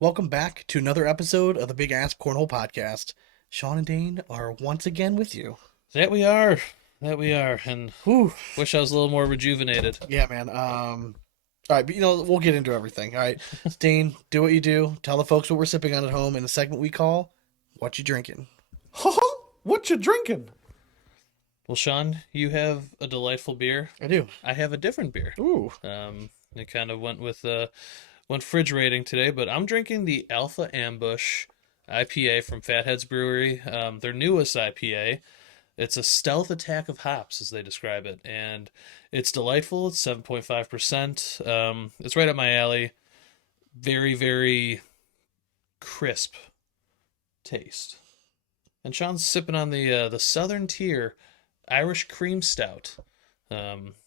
Welcome back to another episode of the BigAsp Cornhole podcast. Sean and Dane are once again with you. That we are. That we are. And Whew. wish I was a little more rejuvenated. Yeah, man. All right, but we'll get into everything. All right, Dane, do what you do. Tell the folks what we're sipping on at home in a segment we call "What You Drinking." What you drinking? Well, Sean, you have a delightful beer. I do. I have a different beer. Ooh. It kind of went fridge rating today, but I'm drinking the Alpha Ambush IPA from Fatheads Brewery. Their newest IPA. It's a stealth attack of hops, as they describe it, and it's delightful. It's 7.5%. It's right up my alley. Very, very crisp taste. And Sean's sipping on the Southern Tier Irish Cream Stout,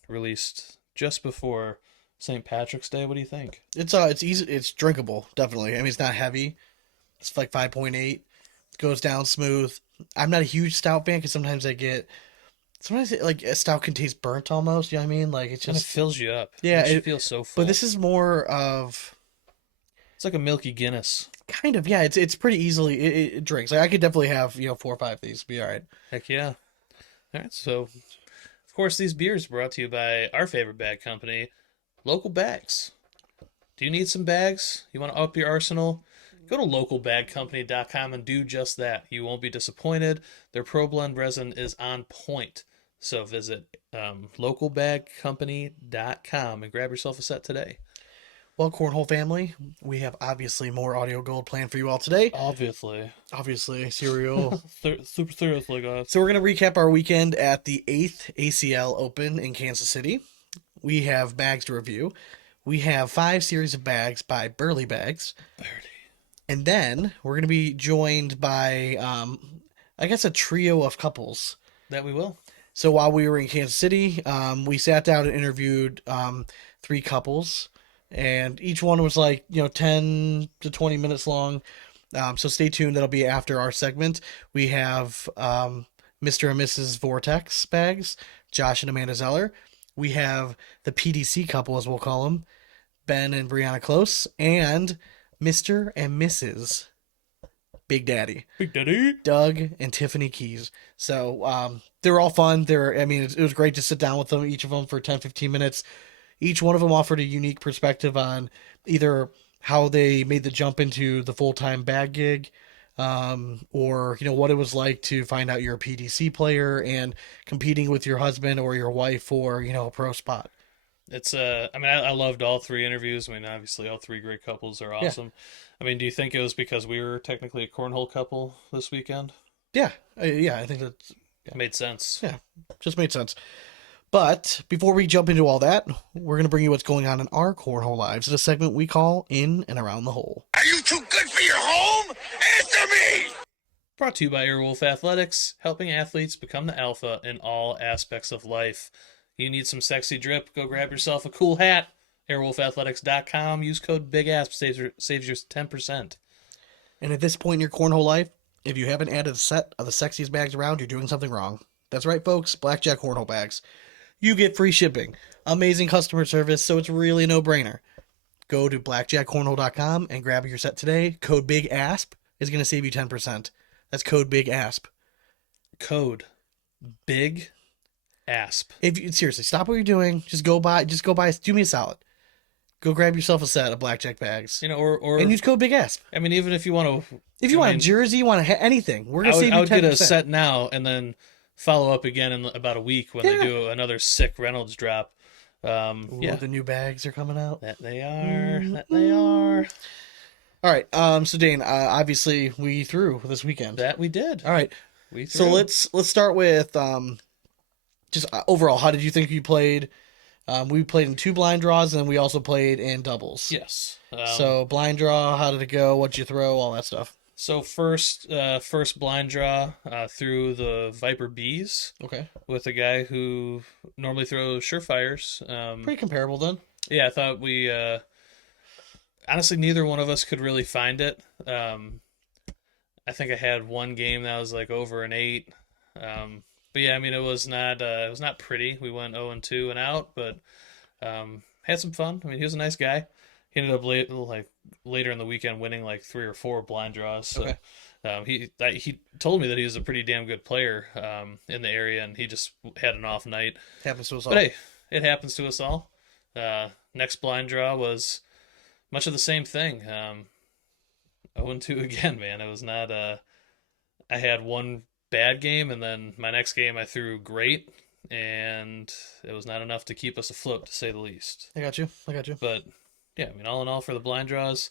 released just before St. Patrick's Day. What do you think? It's easy. It's drinkable, definitely. I mean, it's not heavy. It's like 5.8. Goes down smooth. I'm not a huge stout fan because sometimes like a stout can taste burnt almost. You know what I mean? Like it's Kind of just fills you up. yeah. Makes you feel so full. But this is more of It's like a milky Guinness. kind of yeah. It's pretty easily it drinks. Like I could definitely have 4 or 5 of these. Be all right. Heck yeah. All right, so of course these beers are brought to you by our favorite bag company, Local Bags. Do you need some bags? You want to up your arsenal? Go to localbagcompany.com and do just that. You won't be disappointed. Their Pro Blend resin is on point. So visit localbagcompany.com and grab yourself a set today. Well, Cornhole family, we have obviously more audio gold planned for you all today. Obviously. Obviously, cereal. Super seriously, guys. So we're gonna recap our weekend at the 8th ACL Open in Kansas City. We have bags to review. We have 5 series of bags by Burly Bags. Birdie. And then we're going to be joined by, I guess, a trio of couples. That we will. So while we were in Kansas City, we sat down and interviewed 3 couples. And each one was like, 10 to 20 minutes long. So stay tuned. That'll be after our segment. We have Mr. and Mrs. Vortex bags, Josh and Amanda Zeller. We have the PDC couple, as we'll call them, Ben and Brianna Close, and Mr. and Mrs. Big Daddy, Big Daddy. Doug and Tiffany Keys. So they were all fun. It was great to sit down with them, each of them for 10, 15 minutes. Each one of them offered a unique perspective on either how they made the jump into the full-time bag gig, or what it was like to find out you're a PDC player and competing with your husband or your wife for a pro spot. It's I loved all 3 interviews. I mean, obviously all 3 great couples are awesome. Yeah. I mean, do you think it was because we were technically a cornhole couple this weekend? Yeah, I think that made sense. Yeah, just made sense. But before we jump into all that, we're going to bring you what's going on in our cornhole lives in a segment we call In and Around the Hole. Are you too good for your home? Answer me! Brought to you by Airwolf Athletics, helping athletes become the alpha in all aspects of life. You need some sexy drip, go grab yourself a cool hat. Airwolfathletics.com. Use code BigAsp, saves you 10%. And at this point in your cornhole life, if you haven't added a set of the sexiest bags around, you're doing something wrong. That's right, folks. Blackjack cornhole bags. You get free shipping. Amazing customer service, so it's really a no-brainer. Go to blackjackcornhole.com and grab your set today. Code BIGASP is going to save you 10%. That's code BIGASP. Code BIGASP. Seriously, stop what you're doing. Just go buy, do me a solid. Go grab yourself a set of blackjack bags. And use code BIGASP. I mean, even if you want to... If you want a jersey, you want anything, we're going to save you 10%. I would get a set now and then follow up again in about a week when they do another sick Reynolds drop. The new bags are coming out. That they are. That they are. All right. So Dane, obviously we threw this weekend. That we did. All right. We threw. So let's start with just overall. How did you think you played? We played in 2 blind draws, and then we also played in doubles. Yes. So blind draw, how did it go? What'd you throw? All that stuff. So first blind draw through the Viper Bees. Okay. With a guy who normally throws Surefires. Pretty comparable then. Yeah, I thought we honestly neither one of us could really find it. I think I had one game that was like over an 8. But yeah, I mean it was not pretty. We went 0-2 and out, but had some fun. I mean he was a nice guy. he ended up later in the weekend winning like 3 or 4 blind draws. So Okay. he told me that he was a pretty damn good player in the area, and he just had an off night. Happens to us But all. hey, it happens to us all. Next blind draw was much of the same thing. 0-2 again, man. It was not. I had one bad game, and then my next game I threw great, and it was not enough to keep us afloat, to say the least. I got you. I got you. But yeah, I mean, all in all, for the blind draws,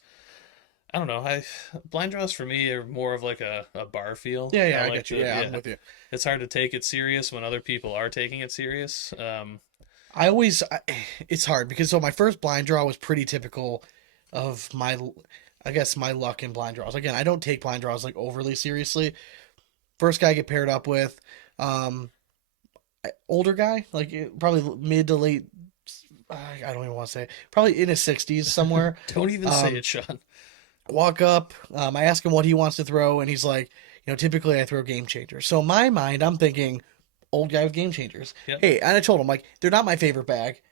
I don't know. Blind draws for me are more of like a bar feel. Yeah, yeah, I like get you. Yeah, I'm with you. It's hard to take it serious when other people are taking it serious. It's hard because so my first blind draw was pretty typical of I guess my luck in blind draws. Again, I don't take blind draws like overly seriously. First guy I get paired up with, um, older guy, like probably mid to late. I don't even want to say, probably in his 60s somewhere. Don't even say it, Sean. Walk up, I ask him what he wants to throw, and he's like, typically I throw game changers. So in my mind, I'm thinking old guy with game changers. Yep. Hey, and I told him like they're not my favorite bag.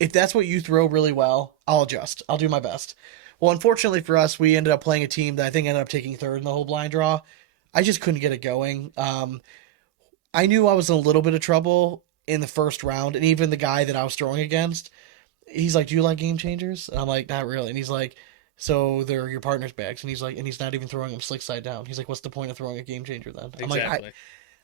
If that's what you throw really well, I'll adjust. I'll do my best. Well, unfortunately for us, we ended up playing a team that I think ended up taking third in the whole blind draw. I just couldn't get it going. I knew I was in a little bit of trouble in the first round, and even the guy that I was throwing against, he's like, "Do you like game changers?" And I'm like, "Not really." And he's like, "So they're your partner's bags," and he's like, and he's not even throwing them slick side down. He's like, "What's the point of throwing a game changer then?" I'm like, Exactly.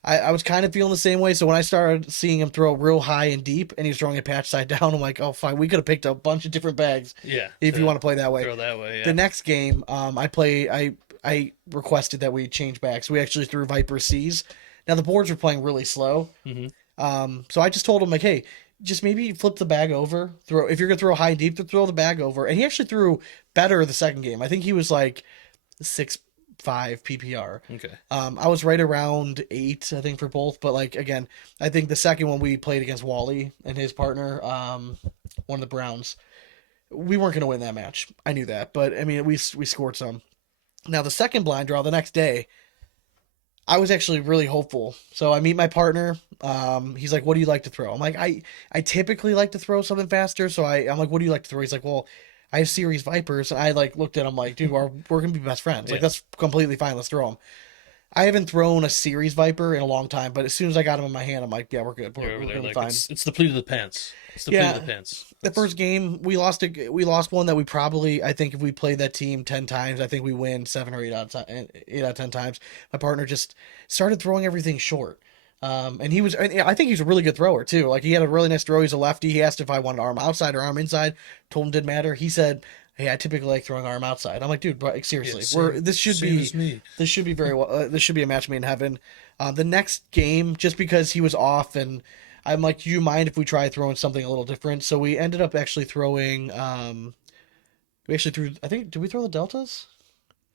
I was kind of feeling the same way. So when I started seeing him throw real high and deep, and he was throwing a patch side down, I'm like, "Oh, fine. We could have picked a bunch of different bags Yeah. if you want to play that way." Throw that way. Yeah. The next game, I requested that we change bags. We actually threw Viper C's. Now the boards were playing really slow. Mhm. So I just told him like, hey, just maybe flip the bag over. Throw if you're gonna throw high and deep, to throw the bag over. And he actually threw better the second game. I think he was like 6.5 PPR. Okay. I was right around 8, I think, for both. But like again, I think the second one we played against Wally and his partner, one of the Browns. We weren't gonna win that match. I knew that, but I mean, we scored some. Now the second blind draw the next day, I was actually really hopeful. So I meet my partner. He's like, "What do you like to throw?" I'm like, I typically like to throw something faster. So I'm like, "What do you like to throw?" He's like, "Well, I have Series Vipers." And I like looked at him like, "Dude, we're gonna be best friends. Like Yeah. that's completely fine. Let's throw them." I haven't thrown a Series Viper in a long time, but as soon as I got him in my hand, I'm like, "Yeah, we're good. You're over We're there gonna be like fine." it's the pleat of the pants. It's the pleat Yeah. of the pants. The first game we lost one that we probably, I think if we played that team 10 times, I think we win 7 or 8 8 out of 10 times. My partner just started throwing everything short. And I think he's a really good thrower too. Like he had a really nice throw. He's a lefty. He asked if I wanted arm outside or arm inside. Told him didn't matter. He said, "Hey, I typically like throwing arm outside." I'm like, "Dude, bro, seriously, this should same be as me. this should be very well. This should be a match made in heaven." The next game, just because he was off, and I'm like, "Do you mind if we try throwing something a little different?" So we ended up actually throwing. We actually threw. I think did we throw the deltas?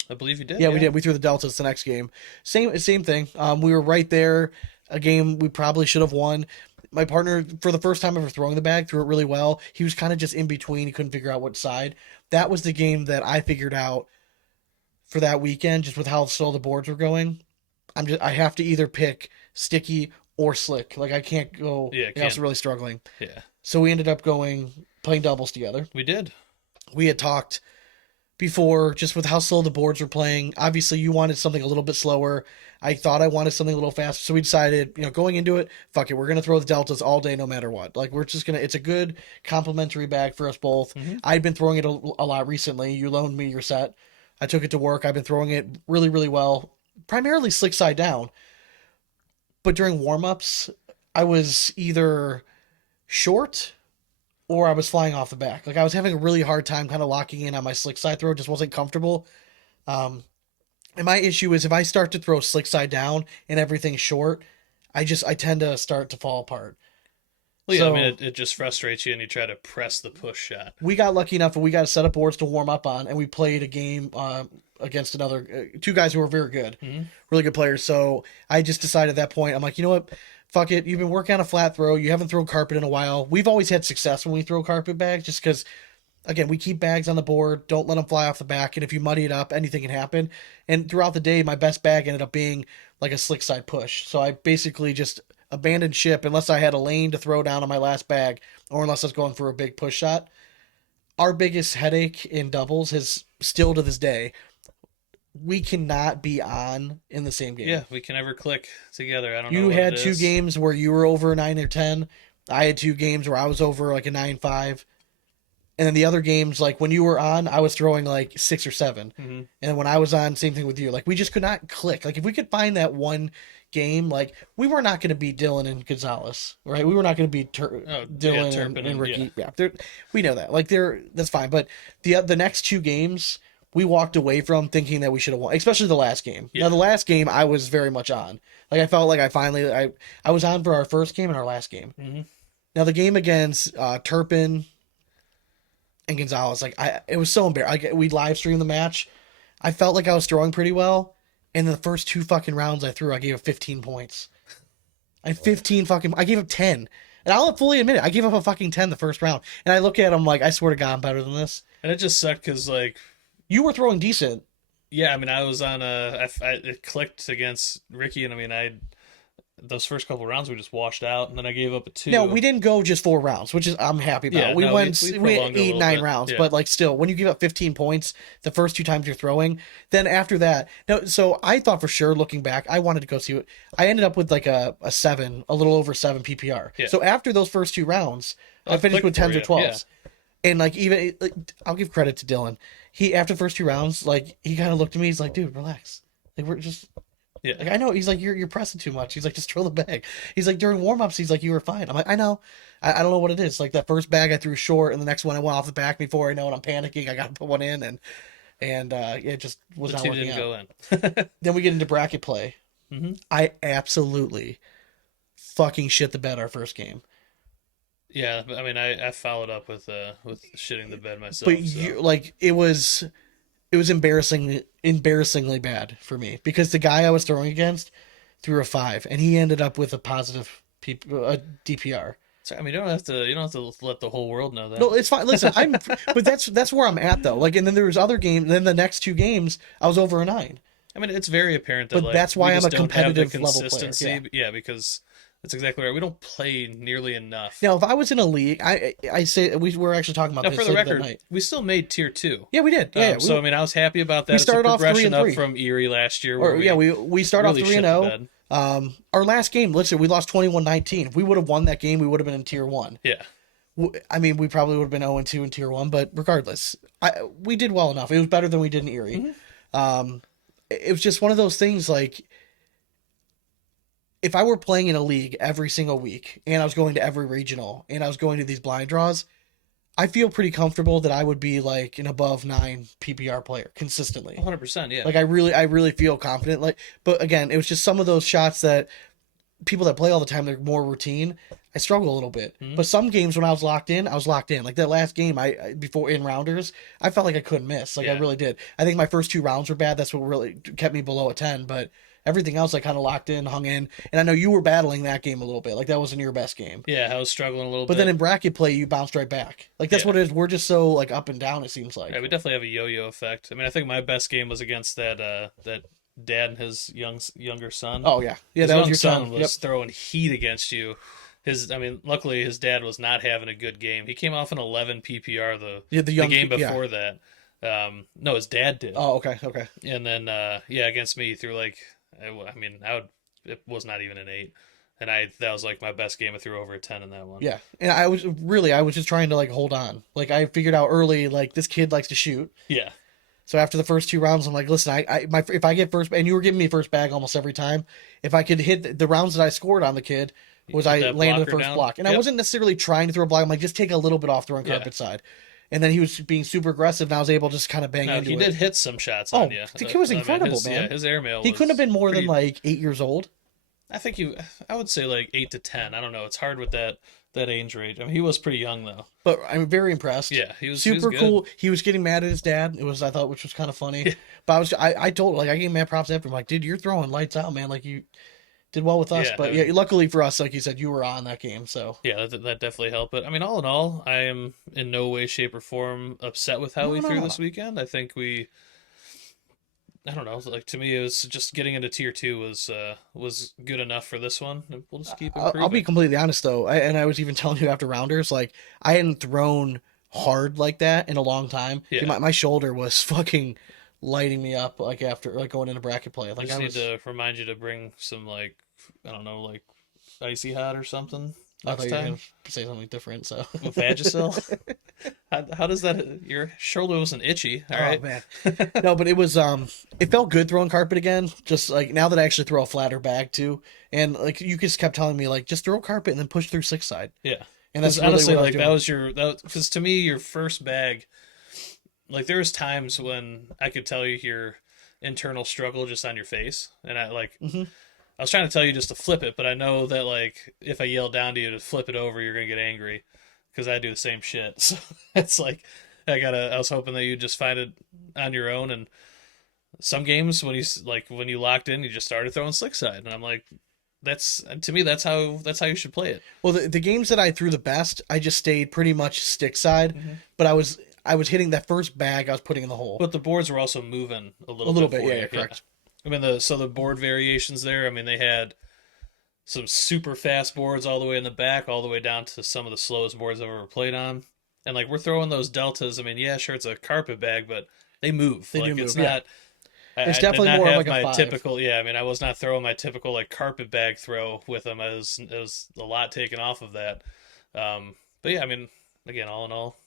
I believe you did. Yeah, we did. We threw the deltas the next game. Same thing. We were right there. A game we probably should have won. My partner, for the first time ever throwing the bag, threw it really well. He was kind of just in between. He couldn't figure out what side. That was the game that I figured out for that weekend, just with how slow the boards were going. I have to either pick sticky or slick. Like I can't go. Yeah, I was can't. really struggling. Yeah. So we ended up playing doubles together. We did. We had talked before, just with how slow the boards were playing. Obviously, you wanted something a little bit slower. I thought I wanted something a little faster. So we decided, going into it, fuck it, we're gonna throw the deltas all day, no matter what. Like we're just gonna. It's a good complementary bag for us both. Mhm. I'd been throwing it a lot recently. You loaned me your set. I took it to work. I've been throwing it really, really well. Primarily slick side down. But during warm-ups, I was either short or I was flying off the back. Like I was having a really hard time kind of locking in on my slick side throw. Just wasn't comfortable. Um, and my issue is if I start to throw slick side down and everything's short, I tend to start to fall apart. Well, yeah, So- I mean, it just frustrates you, and you try to press the push shot. We got lucky enough that we got a set of boards to warm up on, and we played a game against two guys who were very good, Mhm. really good players. So I just decided at that point, I'm like, you know what? Fuck it. You've been working on a flat throw. You haven't thrown carpet in a while. We've always had success when we throw carpet bags, just because, again, we keep bags on the board. Don't let them fly off the back. And if you muddy it up, anything can happen. And throughout the day, my best bag ended up being like a slick side push. So I basically just abandoned ship unless I had a lane to throw down on my last bag or unless I was going for a big push shot. our biggest headache in doubles is still to this day, we cannot be on in the same game. Yeah, we can never click together. I don't know You what it had two is. games where you were over a 9 or 10. I had two games where I was over like a 9-5. And then the other games, like when you were on, I was throwing like 6 or 7. Mm-hmm. And when I was on, same thing with you. Like we just could not click. Like if we could find that one game, like we were not going to beat Dylan and Gonzalez, right? We were not going to beat Dylan Turpin and Ricky. yeah. Yeah, we know that. Like that's fine. But the next two games, we walked away from thinking that we should have won, especially the last game. Yeah. Now the last game, I was very much on. Like I felt like I was on for our first game and our last game. Mm-hmm. Now the game against Turpin and Gonzalez, like it was so embarrassing. Like we live streamed the match. I felt like I was throwing pretty well, and the first two fucking rounds I threw, I gave up 15 points. I gave up 10, and I'll fully admit it. I gave up a fucking 10 the first round, and I look at him like I swear to God, I'm better than this. And it just sucked because like You were throwing decent. yeah, I mean I was on it clicked against Ricky, and I mean those first couple rounds we just washed out, and then I gave up a 2. No, we didn't go just 4 rounds, which is I'm happy about. Yeah, we no, went we we prolonged it a 8, little 9 bit. rounds, Yeah. but like still, when you give up 15 points the first two times you're throwing, then after that, no. So I thought for sure, looking back, I wanted to go see what I ended up with like a 7, a little over 7 PPR. Yeah. So after those first two rounds, I It finished clicked with for 10s or you, 12s, and like even like, I'll give credit to Dylan. He after the first two rounds, like he kind of looked at me, he's like, "Dude, relax. Like we're just." Yeah. Like I know, he's like you're pressing too much. He's like just throw the bag. He's like during warm-ups, he's like you were fine. I'm like I know, I don't know what it is. Like that first bag I threw short, and the next one I went off the back before I know it. I'm panicking. I got to put one in, and it just was The not two working didn't out. go in. Then we get into bracket play. Mm-hmm. I absolutely fucking shit the bed our first game. Yeah, but I mean I followed up with shitting the bed myself. But so. you like it was embarrassingly bad for me because the guy I was throwing against threw a 5, and he ended up with a positive DPR. So, I mean, you don't have to let the whole world know that. No, it's fine. Listen, but that's where I'm at though. Like, and then there was other games. Then the next two games, I was over a 9. I mean, it's very apparent that But like, that's why we I'm just a don't have the competitive level player, consistency. Yeah, because that's exactly right. We don't play nearly enough. Now, if I was in a league, I say we were actually talking about Now, this for the late that record, night. we still made tier 2. Yeah, we did. Yeah, So I mean, I was happy about that. we It's a started off 3 and progression up 3. from Erie last year. Or yeah, we started really off 3 shit and the 0. bed. Our last game, listen, we lost 21-19. If we would have won that game, we would have been in tier 1. Yeah, I mean, we probably would have been 0-2 in tier 1, but regardless, we did well enough. It was better than we did in Erie. Mm-hmm. It was just one of those things like if I were playing in a league every single week and I was going to every regional and I was going to these blind draws, I feel pretty comfortable that I would be like an above 9 PPR player consistently. 100%. Yeah. Like I really feel confident. Like, but again, it was just some of those shots that people that play all the time, they're more routine. I struggle a little bit, but some games when I was locked in, I was locked in. Like that last game, I before in rounders, I felt like I couldn't miss. Like I Yeah. really did. I think my first 2 rounds were bad. That's what really kept me below a 10. But everything else, I kind of locked in, hung in. And I know you were battling that game a little bit. Like that wasn't your best game. Yeah, I was struggling a little But bit. then in bracket play, you bounced right back. Like that's Yeah. what it is. We're just so like up and down. It seems like. Yeah, we definitely have a yo-yo effect. I mean, I think my best game was against that dad and his younger son. Oh yeah, yeah. His That was young your son son. was Yep. throwing heat against you. Luckily his dad was not having a good game. He came off an 11 PPR Yeah, the young game yeah. before that. No, his dad did. Oh okay. And then against me he threw like it was not even an 8. And that was like my best game. I threw over a 10 in that one. Yeah, and I was just trying to like hold on. Like I figured out early, like this kid likes to shoot. Yeah. So after the first 2 rounds, I'm like, listen, if I get first, and you were giving me first bag almost every time. If I could hit the rounds that I scored on the kid, was put I that landed the blocker first down. block, and I Yep. wasn't necessarily trying to throw a block. I'm like, just take a little bit off throwing Yeah. carpet side, and then he was being super aggressive, and I was able to just kind of bang No, into he it. did hit some shots Oh, on you. the kid was I mean, incredible, his, man. Yeah, his airmail. He was couldn't have been more pretty- than like 8 years old. I think I would say like 8 to 10. I don't know. It's hard with that age range. I mean, he was pretty young though. But I'm very impressed. Yeah, he was super good. cool. He was getting mad at his dad. It was I thought, which was kind of funny. But I told like I gave him mad props after. I'm like, dude, you're throwing lights out, man. Like you did well with us. Yeah, But no. yeah, luckily for us, like you said, you were on that game. So Yeah, that definitely helped. But I mean, all in all, I am in no way, shape, or form upset with how we threw No. this weekend. I think I don't know. Like to me, it was just getting into tier 2 was good enough for this one. And we'll just keep improving. I'll be completely honest though, and I was even telling you after rounders, like I hadn't thrown hard like that in a long time. Yeah. Dude, my shoulder was fucking lighting me up like after like going into bracket play. I Like just I need was. to remind you to bring some like I don't know like icy hot or something I next thought you were time gonna say something different. So with Vagisil. How does that? Your shoulder wasn't itchy, all oh right? man, no, but it was it felt good throwing carpet again. Just like now that I actually throw a flatter bag too, and like you just kept telling me like just throw carpet and then push through six side. Yeah, And that's because really honestly, what I was like doing. that was your because to me your first bag, like there was times when I could tell you your internal struggle just on your face, and I like. Mhm. I was trying to tell you just to flip it, but I know that like if I yell down to you to flip it over, you're gonna get angry because I do the same shit. So it's like I was hoping that you just find it on your own. And some games when you locked in, you just started throwing slick side, and I'm like, that's to me that's how you should play it. Well, the games that I threw the best, I just stayed pretty much stick side, but I was hitting that first bag I was putting in the hole. But the boards were also moving a little little bit. bit, For yeah, you. correct. I mean the board variations there. I mean they had some super fast boards all the way in the back, all the way down to some of the slowest boards I've ever played on. And like we're throwing those deltas. I mean, yeah, sure, it's a carpet bag, but they move. They like do it's move, yeah. not. It's I definitely did not more have like a my 5. typical. Yeah, I mean, I was not throwing my typical like carpet bag throw with them. It was a lot taken off of that. But yeah, I mean, again, all in all,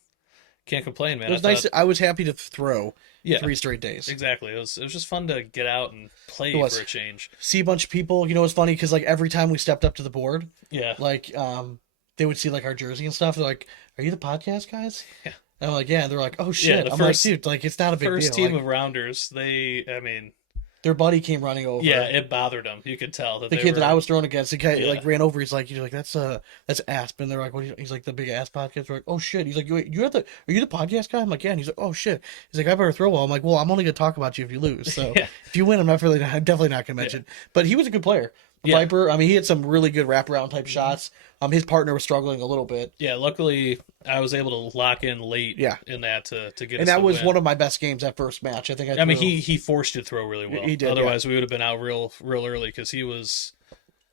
can't complain, man. It was I nice. thought- I was happy to throw yeah, 3 straight days. exactly. It was just fun to get out and play It was. for a change. See a bunch of people. You know, it's funny because like every time we stepped up to the board, Yeah, like they would see like our jersey and stuff. They're like, "Are you the podcast guys?" Yeah. And I'm like, "Yeah." And they're like, "Oh shit!" the I'm first- like, "Dude, like it's not a big first deal." team Like, of rounders. I mean, their buddy came running over. yeah, it bothered them. You could tell that The they kid were, that I was throwing against, the guy Yeah. like ran over. He's like that's Asp, and they're like, what? He's like the big ass podcast. We're like, oh shit. He's like, you have are you the podcast guy? I'm like, yeah. And he's like, oh shit. He's like, I better throw well. I'm like, well, I'm only gonna talk about you if you lose. So Yeah. if you win, I'm definitely not gonna mention. But he was a good player. Yeah. Viper. I mean, he had some really good wraparound type shots. His partner was struggling a little bit, Yeah, luckily I was able to lock in late. Yeah. In that to get. and us that the was win. one of my best games that first match. I think I mean, threw- he forced you to throw really well. He did, Otherwise, we would have been out real early because he was.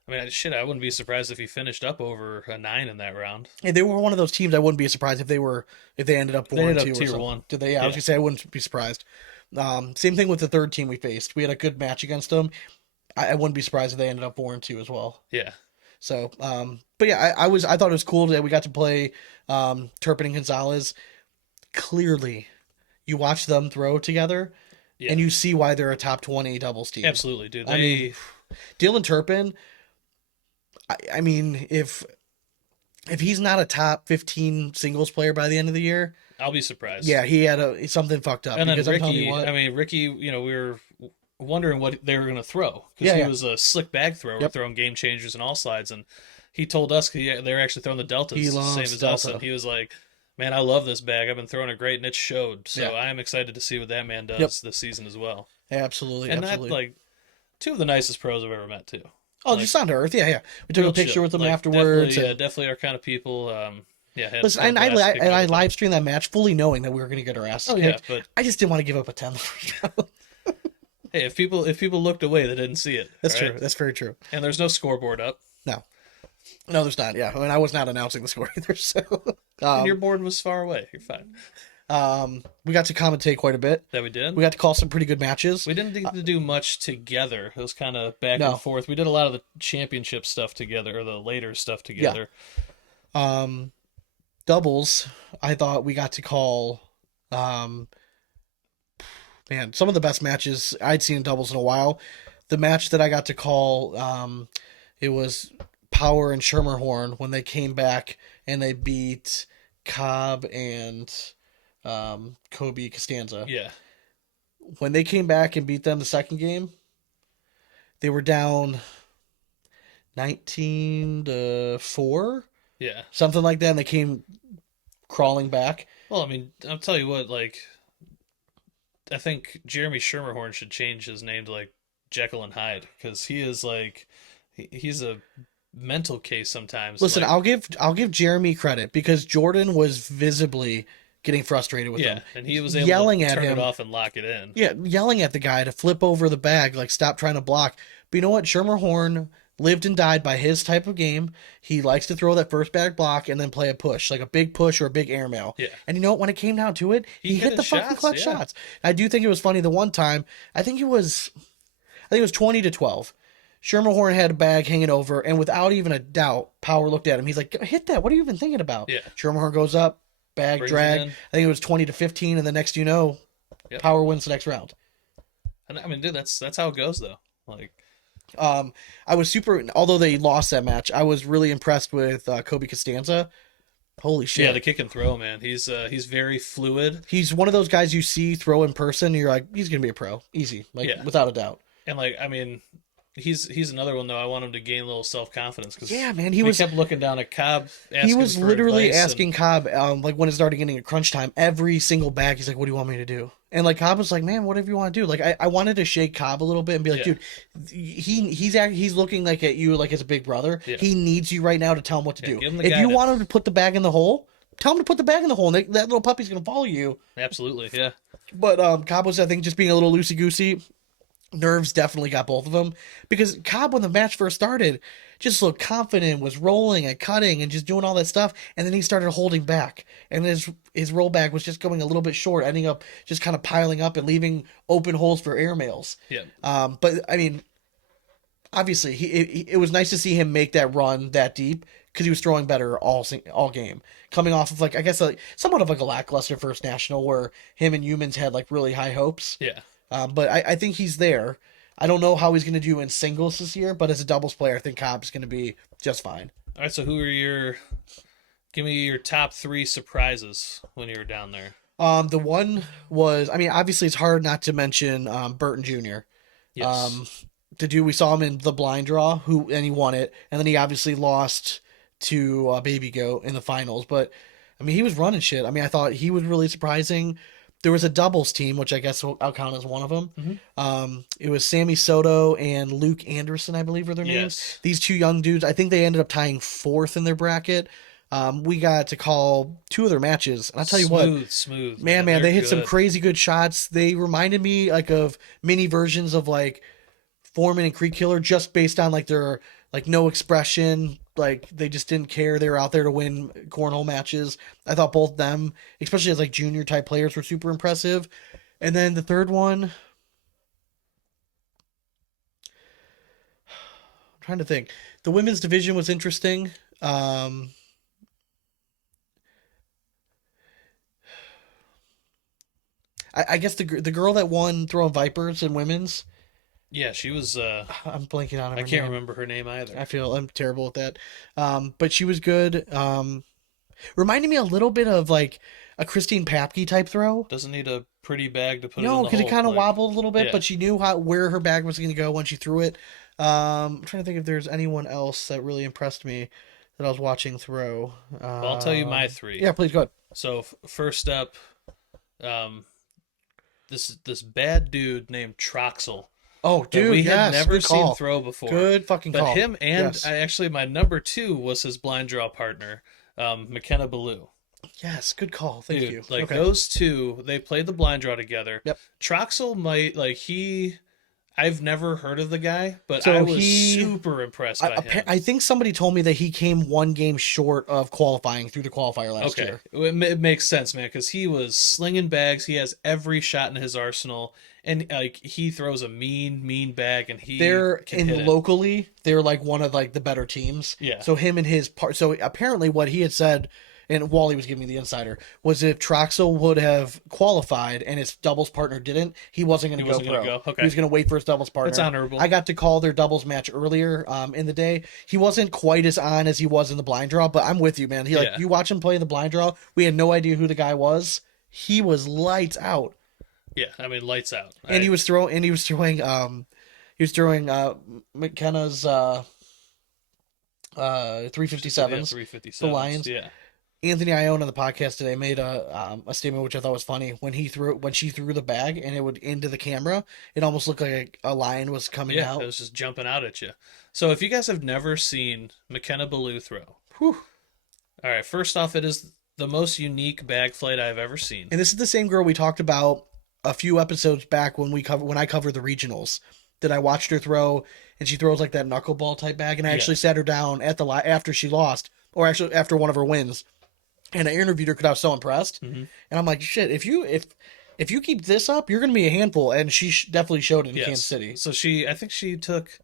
I mean, shit, I wouldn't be surprised if he finished up over a 9 in that round. And they were one of those teams. I wouldn't be surprised if they ended up 4 They and ended 2 up or tier something. 1. Did they? Yeah, I was Yeah. gonna say I wouldn't be surprised. Same thing with the third team we faced. We had a good match against them. I wouldn't be surprised if they ended up 4 and 2 as well. Yeah. So, but yeah, I thought it was cool that we got to play Turpin and Gonzalez. Clearly, you watch them throw together, Yeah. and you see why they're a top 20 doubles team. Absolutely, dude. I mean, Dylan Turpin. I mean, if he's not a top 15 singles player by the end of the year, I'll be surprised. yeah, he had something fucked up. And then because I'm telling Ricky, you what, I mean, Ricky, we were wondering what they were going to throw because Yeah, he yeah. was a slick bag thrower, Yep. throwing game changers and all slides, and he told us they were actually throwing the deltas, He the loves same as us, delta. and he was like, "Man, I love this bag. I've been throwing it great, and it showed." So Yeah. I am excited to see what that man does Yep. this season as well. absolutely, And absolutely. not like 2 of the nicest pros I've ever met too. oh, just down to earth. Yeah, yeah. We took Real a picture chill. with them Like, afterwards. Definitely, and- definitely our kind of people. Yeah, had Listen, had and a blast kicking it I with them. live streamed that match fully knowing that we were going to get our asses Oh yeah, kicked. but I just didn't want to give up a 10 the first round. hey, if people looked away, they didn't see it. That's all true. right? That's very true. And there's no scoreboard up. No, there's not. Yeah, I mean, I was not announcing the score either. So, And your board was far away. You're fine. we got to commentate quite a bit. That we did. We got to call some pretty good matches. We didn't get to do much together. It was kind of back No. and forth. We did a lot of the championship stuff together, or the later stuff together. Doubles, I thought we got to call. Man, some of the best matches I'd seen in doubles in a while. The match that I got to call, it was Power and Schermerhorn when they came back and they beat Cobb and Kobe Costanza. Yeah. When they came back and beat them the second game, they were down 19-4, Yeah. something like that, and they came crawling back. Well, I mean, I'll tell you what, like, I think Jeremy Schermerhorn should change his name to, like, Jekyll and Hyde, because he is, like, he's a mental case sometimes. Listen, like, I'll give Jeremy credit because Jordan was visibly getting frustrated with yeah, him. and he was able yelling to at turn him. it off and lock it in. Yeah, yelling at the guy to flip over the bag, like stop trying to block. But you know what? Schermerhorn lived and died by his type of game. He likes to throw that first bag block and then play a push, like a big push or a big airmail. Yeah. And you know what? When it came down to it, he hit hit the his fucking shots, clutch yeah. shots. I do think it was funny the one time. I think it was 20-12. Schermerhorn had a bag hanging over, and without even a doubt, Power looked at him. He's like, "Hit that! What are you even thinking about?" Yeah. Schermerhorn goes up, bag Brings drag. it in. I think it was 20-15, and the next you know, Yep. Power wins the next round. And I mean, dude, that's how it goes though. Like, I was super. Although they lost that match, I was really impressed with Kobe Costanza. Holy shit! yeah, the kick and throw, man. He's very fluid, He's one of those guys you see throw in person, and you're like, he's gonna be a pro, easy, like Yeah. without a doubt. and like, I mean, he's another one though. I want him to gain a little self confidence because Yeah, man, he kept looking down at Cobb. he was for literally advice, asking Cobb, like when it started getting a crunch time, every single bag. He's like, "What do you want me to do?" And like Cobb was like, "Man, whatever you want to do." Like I wanted to shake Cobb a little bit and be like, Yeah. "Dude, he's looking like at you like as a big brother. Yeah. He needs you right now to tell him what to Yeah, do. give him the If you guidance. want him to put the bag in the hole, tell him to put the bag in the hole, and that little puppy's gonna follow you." Absolutely, yeah. But Cobb was, I think, just being a little loosey goosey. Nerves definitely got both of them because Cobb, when the match first started, just looked confident, was rolling and cutting and just doing all that stuff, and then he started holding back, and his roll bag was just going a little bit short, ending up just kind of piling up and leaving open holes for airmails. Yeah. But I mean, obviously, it was nice to see him make that run that deep because he was throwing better all game, coming off of like I guess like somewhat of like a lackluster first national where him and Humans had like really high hopes. Yeah. But I think he's there. I don't know how he's going to do in singles this year, but as a doubles player, I think Cobb's going to be just fine. All right, so give me your top 3 surprises when you were down there. The one was, I mean, obviously it's hard not to mention Burton Jr. Yes. The dude, we saw him in the blind draw, and he won it, and then he obviously lost to Baby Goat in the finals. But I mean, he was running shit. I mean, I thought he was really surprising. There was a doubles team, which I guess I'll count as one of them. It was Sammy Soto and Luke Anderson, I believe, were their names. Yes. These two young dudes, I think they ended up tying 4th in their bracket. We got to call 2 of their matches, and I'll tell you what, Smooth. man, They're they hit some good. crazy good shots. They reminded me like of mini versions of like Foreman and Creek Killer, just based on like their like no expression, like they just didn't care. They were out there to win cornhole matches. I thought both them, especially as like junior type players, were super impressive. And then the third one, I'm trying to think. The women's division was interesting. I guess the girl that won throwing Vipers in women's, Yeah, she was. I'm blanking on her I can't name. remember her name either. I'm terrible at that. But she was good. Reminded me a little bit of like a Christine Papke type throw. Doesn't need a pretty bag to put it in No, the because it hole, kind of like- wobbled a little bit, yeah. but she knew where her bag was going to go when she threw it. I'm trying to think if there's anyone else that really impressed me that I was watching throw. Well, I'll tell you my 3. Yeah, please go ahead. So first up, this bad dude named Troxel. Oh, That dude, we yes, had never good seen call. throw before. Good fucking But call. him and Yes. I actually my number 2 was his blind draw partner, McKenna Ballou. Yes, good call. Thank Dude, you. like Okay. those two, they played the blind draw together. Yep. Troxel might I've never heard of the guy, but So I was he- super impressed by him. I think somebody told me that he came 1 game short of qualifying through the qualifier last Okay, year. it makes sense, man, because he was slinging bags. He has every shot in his arsenal, and like he throws a mean bag, and he They're can hit in it. locally, they're like one of like the better teams. Yeah. So him and his part. So apparently, what he had said, and Wally was giving me the insider, was if Troxel would have qualified and his doubles partner didn't, he wasn't going to He go wasn't pro. gonna go, okay. He was going to wait for his doubles partner. That's honorable. I got to call their doubles match earlier in the day. He wasn't quite as on as he was in the blind draw, but I'm with you, man. He Yeah. you watch him play in the blind draw. We had no idea who the guy was. He was lights out. Yeah, I mean lights out. And he was throwing McKenna's 357s. 357. the Lions. Yeah. Anthony Ione on the podcast today made a statement which I thought was funny when she threw the bag and it would into the camera. It almost looked like a lion was coming Yeah, out. it was just jumping out at you. So if you guys have never seen McKenna Ballou throw, Whew. all right, first off, it is the most unique bag flight I've ever seen. And this is the same girl we talked about a few episodes back when I covered the regionals. That I watched her throw and she throws like that knuckleball type bag. And I actually Yes. sat her down at the after she lost, or actually after one of her wins, and I interviewed her because I was so impressed. Mhm. And I'm like, shit, if you keep this up, you're gonna be a handful. And she definitely showed it in Yes. Kansas City. So I think she took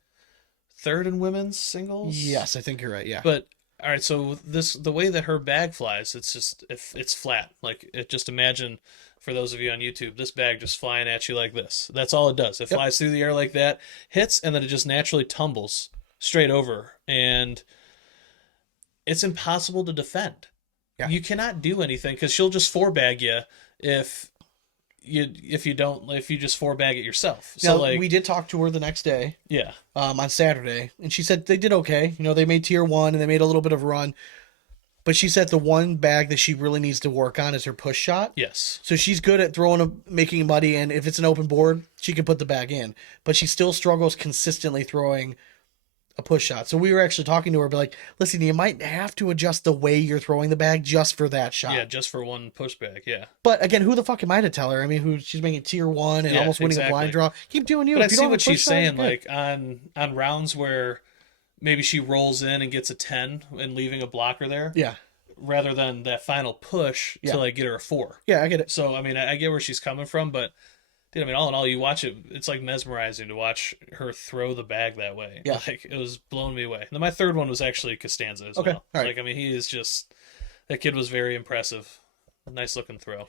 third in women's singles. Yes, I think you're right. Yeah. But all right, so the way that her bag flies, it's just if it's flat. Like just imagine for those of you on YouTube, this bag just flying at you like this. That's all it does. It flies through the air like that, hits, and then it just naturally tumbles straight over, and it's impossible to defend. Yeah. You cannot do anything because she'll just four bag you if you just four bag it yourself. So Now, like we did talk to her the next day, yeah. on Saturday, and she said they did okay. You know, they made tier 1 and they made a little bit of a run, but she said the one bag that she really needs to work on is her push shot. Yes. So she's good at making it muddy, and if it's an open board, she can put the bag in. But she still struggles consistently throwing a push shot. So we were actually talking to her, but like, listen, you might have to adjust the way you're throwing the bag just for that shot. Yeah, just for one push bag, yeah. But again, who the fuck am I to tell her? I mean, she's making tier 1 and Yeah, almost winning a exactly. blind draw. Keep doing you. But I If you see don't have what a push she's shot, saying, good. like on rounds where maybe she rolls in and gets a 10 and leaving a blocker there, Yeah. rather than that final push Yeah. to like get her a 4. Yeah, I get it. So I mean, I get where she's coming from, but dude, I mean, all in all, you watch it, it's like mesmerizing to watch her throw the bag that way. Yeah. Like it was blowing me away. And then my third one was actually Costanza as Okay, well. all right. Like I mean, he is just that kid was very impressive. Nice looking throw.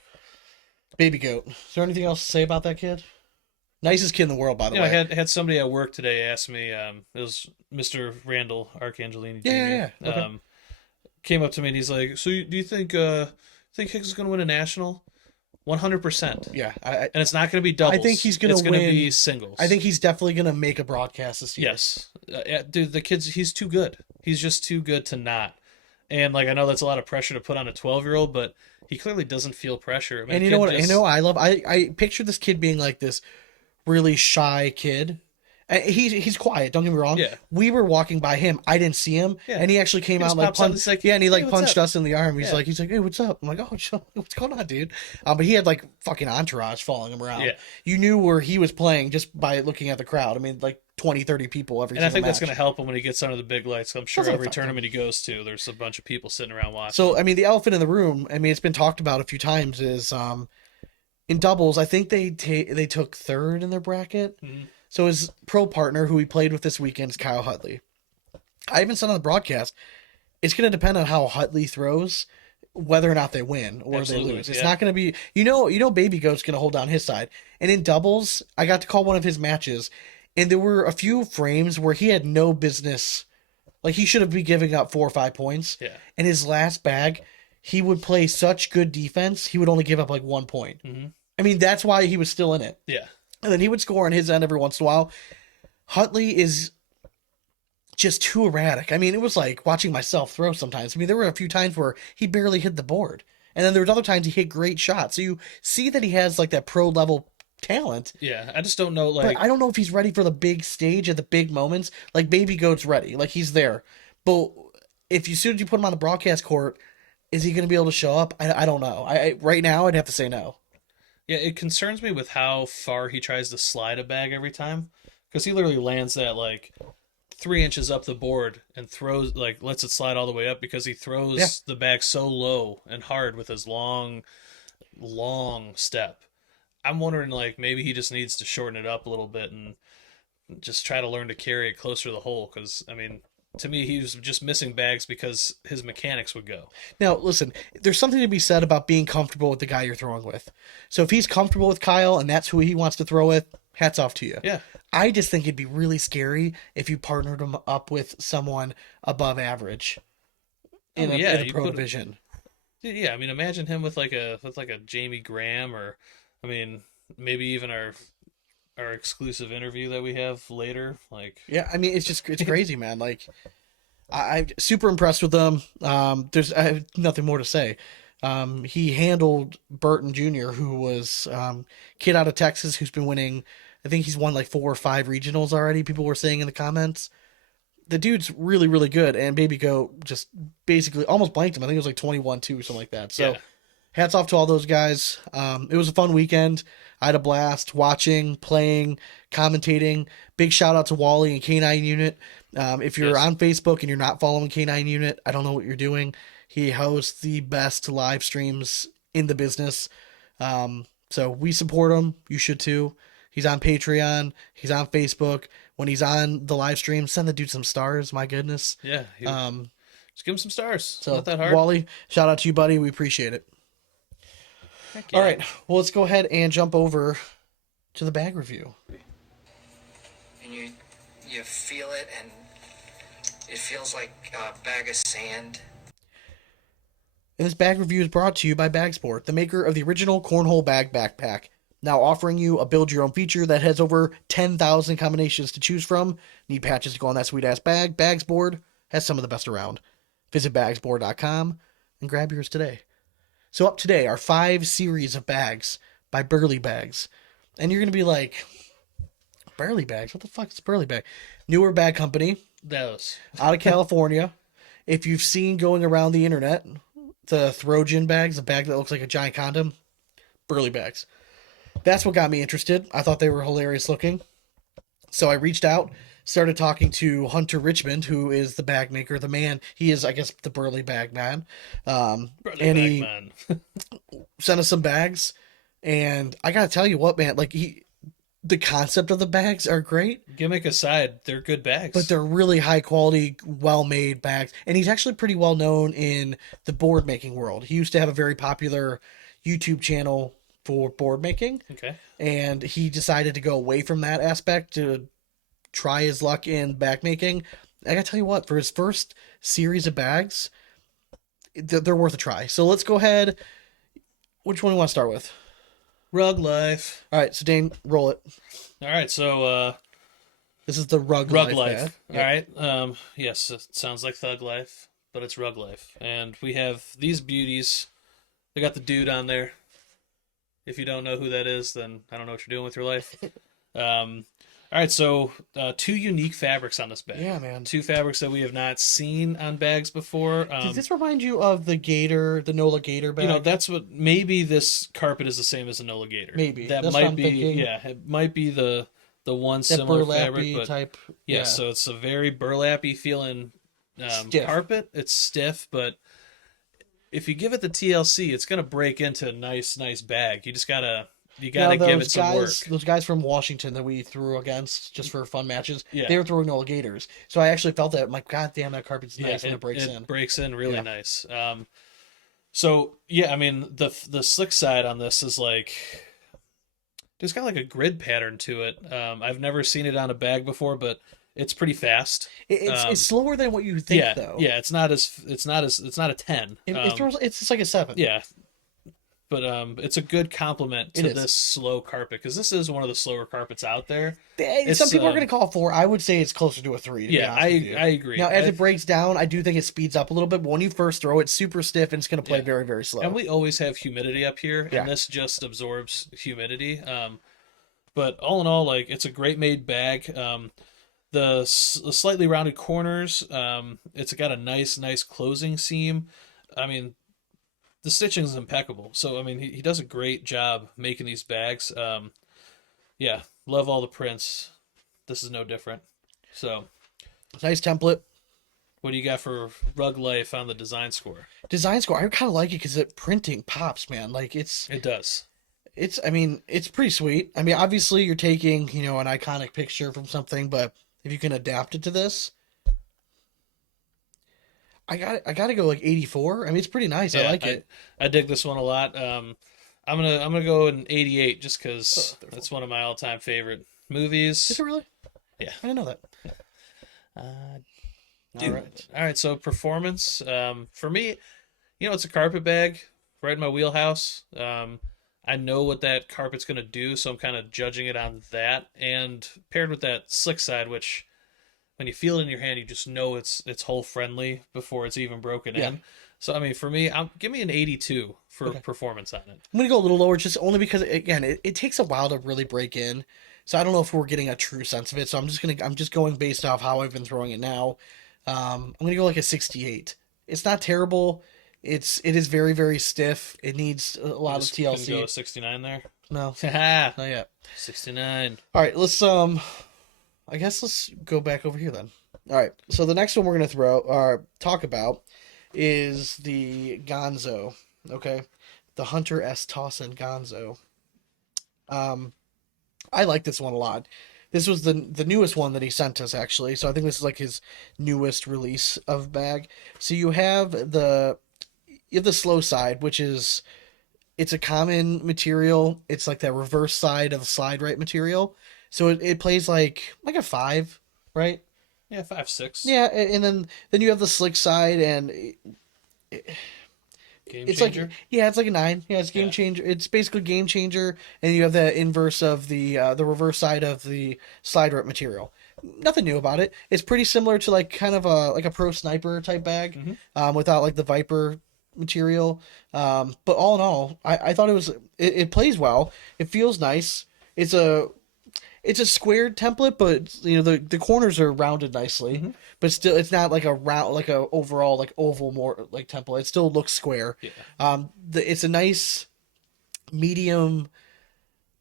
Baby goat. Is there anything else to say about that kid? Nicest kid in the world, by the Yeah, I way. had somebody at work today ask me. It was Mr. Randall Archangelini Jr. Yeah. Okay. Came up to me and he's like, "So do you think Hicks is going to win a national?" 100%. Yeah, And it's not going to be doubles. think he's gonna It's going to win- be singles. I think he's definitely gonna make a broadcast this year. yes, yeah, dude. The kid's he's too good. He's just too good to not. And like I know that's a lot of pressure to put on a 12-year-old, but he clearly doesn't feel pressure. I mean, And you know what? You know what I love? I picture this kid being like this really shy kid. He's quiet. Don't get me wrong. Yeah. We were walking by him. I didn't see him, Yeah. and he actually came He out just and like pops out and punched. he's like, Yeah, and he like "Hey, what's punched up?" us in the arm. He's Yeah. like, hey, what's up? I'm like, oh, what's going on, dude? But he had like fucking entourage following him around. Yeah. You knew where he was playing just by looking at the crowd. I mean, like 20, 30 people every. And I single think that's match. going to help him when he gets under the big lights. I'm sure That's what every I thought. tournament he goes to, there's a bunch of people sitting around watching. So I mean, the elephant in the room. I mean, it's been talked about a few times. Is in doubles, I think they took third in their bracket. Mhm. So his pro partner, who he played with this weekend, is Kyle Hutley. I even said on the broadcast, it's going to depend on how Hutley throws, whether or not they win or Absolutely, they lose. It's yeah. not going to be, Baby Goat's going to hold down his side. And in doubles, I got to call one of his matches, and there were a few frames where he had no business. Like, he should have been giving up 4 or 5 points. Yeah. And his last bag, he would play such good defense, he would only give up like 1 point. Mhm. I mean, that's why he was still in it. Yeah. And then he would score on his end every once in a while. Hutley is just too erratic. I mean, it was like watching myself throw sometimes. I mean, there were a few times where he barely hit the board. And then there was other times he hit great shots. So you see that he has like that pro level talent. Yeah. I just don't know, like, But I don't know if he's ready for the big stage at the big moments. Like Baby Goat's ready. Like he's there. But if you, as soon as you put him on the broadcast court, is he going to be able to show up? I don't know. Right now, I'd have to say no. yeah, it concerns me with how far he tries to slide a bag every time. Because he literally lands that, like, 3 inches up the board and throws, like, lets it slide all the way up because he throws Yeah. the bag so low and hard with his long step. I'm wondering, like, maybe he just needs to shorten it up a little bit and just try to learn to carry it closer to the hole. Because, I mean, to me, he was just missing bags because his mechanics would go. Now, listen, there's something to be said about being comfortable with the guy you're throwing with. So if he's comfortable with Kyle and that's who he wants to throw with, hats off to you. Yeah. I just think it'd be really scary if you partnered him up with someone above average in Oh, a, yeah, in a you pro put- division. Yeah, I mean, imagine him with like a Jamie Graham, or I mean, maybe even our exclusive interview that we have later. Like, Yeah, I mean, it's crazy, man. Like, I'm super impressed with them. I have nothing more to say. He handled Burton Jr., who was kid out of Texas who's been winning. I think he's won like 4 or 5 regionals already. People were saying in the comments. The dude's really, really good, and Baby Goat just basically almost blanked him. I think it was like 21-2 or something like that. So, yeah. hats off to all those guys. It was a fun weekend. I had a blast watching, playing, commentating. Big shout out to Wally and K9 Unit. If you're Yes. on Facebook and you're not following K9 Unit, I don't know what you're doing. He hosts the best live streams in the business. So we support him. You should too. He's on Patreon. He's on Facebook. When he's on the live stream, send the dude some stars. My goodness. Yeah. Just give him some stars. So Not that hard. Wally, shout out to you, buddy. We appreciate it. Heck All yeah. right. Well, let's go ahead and jump over to the bag review. And you feel it, and it feels like a bag of sand. And this bag review is brought to you by Bagsport, the maker of the original Cornhole bag backpack. Now offering you a build your own feature that has over 10,000 combinations to choose from. Need patches to go on that sweet ass bag? Bagsboard has some of the best around. Visit bagsboard.com and grab yours today. So up today are 5 series of bags by Burly Bags. And you're going to be like, Burly Bags? What the fuck is Burly Bag? Newer bag company Those. out of California. If you've seen going around the internet, the Throw-Gin bags, a bag that looks like a giant condom, Burly Bags. That's what got me interested. I thought they were hilarious looking. So I reached out, started talking to Hunter Richmond, who is the bag maker, the man. He is, I guess, the Burly Bag man. Burly And bag he man. sent us some bags. And I got to tell you what, man, like the concept of the bags are great, Gimmick aside, they're good bags. but they're really high quality, well made bags. And he's actually pretty well known in the board making world. He used to have a very popular YouTube channel for board making, okay. and he decided to go away from that aspect to try his luck in bag making. I gotta tell you what, for his first series of bags, they're worth a try. So let's go ahead. Which one do you want to start with? Rug life. All right, so Dane, roll it. All right, so This is the rug rug life. life. All right. Yes, it sounds like thug life, but it's rug life, and we have these beauties. They got the dude on there. If you don't know who that is, then I don't know what you're doing with your life. All right, so 2 unique fabrics on this bag. Yeah, man. 2 fabrics that we have not seen on bags before. Does this remind you of the Gator, the NOLA Gator bag? You know, that's what, maybe this carpet is the same as a NOLA Gator. Maybe. That That's what might I'm be, thinking. yeah, it might be the one that similar burlappy fabric, but type. yeah, so it's a very burlappy feeling Stiff. carpet. It's stiff, but if you give it the TLC, it's gonna break into a nice bag. You gotta Now, give it those some work. guys, those guys from Washington that we threw against just for fun matches, Yeah. they were throwing NOLA Gators. So I actually felt that, I'm like, God damn, that carpet's nice when it breaks in. It breaks in really Yeah. nice. So yeah, I mean the slick side on this is like there's got like a grid pattern to it. I've never seen it on a bag before, but it's pretty fast. It's slower than what you think, yeah, though. yeah. It's not a 10. It's just like a 7. Yeah, but it's a good complement It to is. this slow carpet because this is one of the slower carpets out there. Some people are going to call it 4. I would say it's closer to a 3. To be Yeah, honest with you. I agree. Now, as it breaks down, I do think it speeds up a little bit. But when you first throw it, it's super stiff and it's going to play Yeah. very, very slow. And we always have humidity up here, Yeah. and this just absorbs humidity. But all in all, like it's a great made bag. The slightly rounded corners, it's got a nice closing seam. I mean, the stitching is impeccable. So I mean, he does a great job making these bags. Yeah, love all the prints. This is no different. So, Nice template. what do you got for Rug Life on the design score? Design score, I kind of like it because the printing pops, man. Like, It does. I mean, it's pretty sweet. I mean, obviously you're taking, an iconic picture from something, but if you can adapt it to this, I got to go like 84. I mean, it's pretty nice. I Yeah, like it. I dig this one a lot. I'm gonna go in 88 just because Oh, that's one of my all-time favorite movies. Is it really? Yeah. I didn't know that. Dude. All right. All right. So performance, for me, it's a carpet bag right in my wheelhouse. I know what that carpet's gonna do, so I'm kind of judging it on that, and paired with that slick side, which when you feel it in your hand, you just know it's hole friendly before it's even broken Yeah. in. So I mean, for me, give me an 82 for Okay. performance on it. I'm going to go a little lower just only because, again, it takes a while to really break in. So I don't know if we're getting a true sense of it. So I'm just going based off how I've been throwing it now. I'm going to go like a 68. It's not terrible. it is very, very stiff. It needs a lot of Just couldn't TLC. go 69 there. No, Haha. not yet. 69. All right, let's I guess let's go back over here then. All right, so the next one we're gonna talk about is the Gonzo. Okay, the Hunter S. Tossin Gonzo. I like this one a lot. This was the newest one that he sent us actually. So I think this is like his newest release of bag. So you have the slow side, which is it's a common material. It's like that reverse side of the slide right material. So it plays like a 5, right? Yeah, 5.6. Yeah, and then you have the slick side, and Game it's changer. like it's like a 9. Yeah, it's game Yeah. changer. It's basically game changer, and you have the inverse of the reverse side of the slide rip material. Nothing new about it. It's pretty similar to like kind of a pro sniper type bag, without like the Viper material. But all in all, I thought it plays well. It feels nice. It's a squared template, but the corners are rounded nicely. But still, it's not like a round, like a overall like oval more like template. It still looks square. Yeah. It's a nice medium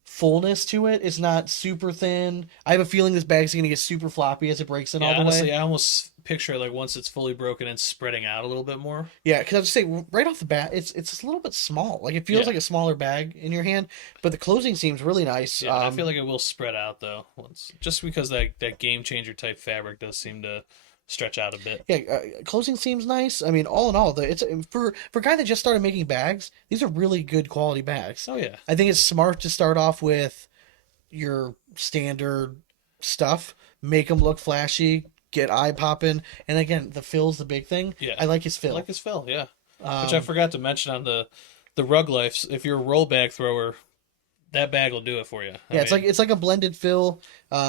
fullness to it. It's not super thin. I have a feeling this bag's gonna get super floppy as it breaks in all the Honestly, way. I almost picture like once it's fully broken and spreading out a little bit more. Yeah, because I was say right off the bat, it's a little bit small. Like it feels Yeah. like a smaller bag in your hand, but the closing seems really nice. Yeah, I feel like it will spread out though, once just because that game changer type fabric does seem to stretch out a bit. Yeah, closing seems nice. I mean, all in all, it's for a guy that just started making bags. These are really good quality bags. Oh yeah, I think it's smart to start off with your standard stuff, make them look flashy, get eye popping, and again, the fill's the big thing. yeah. I like his fill. I like his fill, yeah. Which I forgot to mention on the rug lifes. If you're a roll bag thrower, that bag will do it for you. Yeah, it's like a blended fill.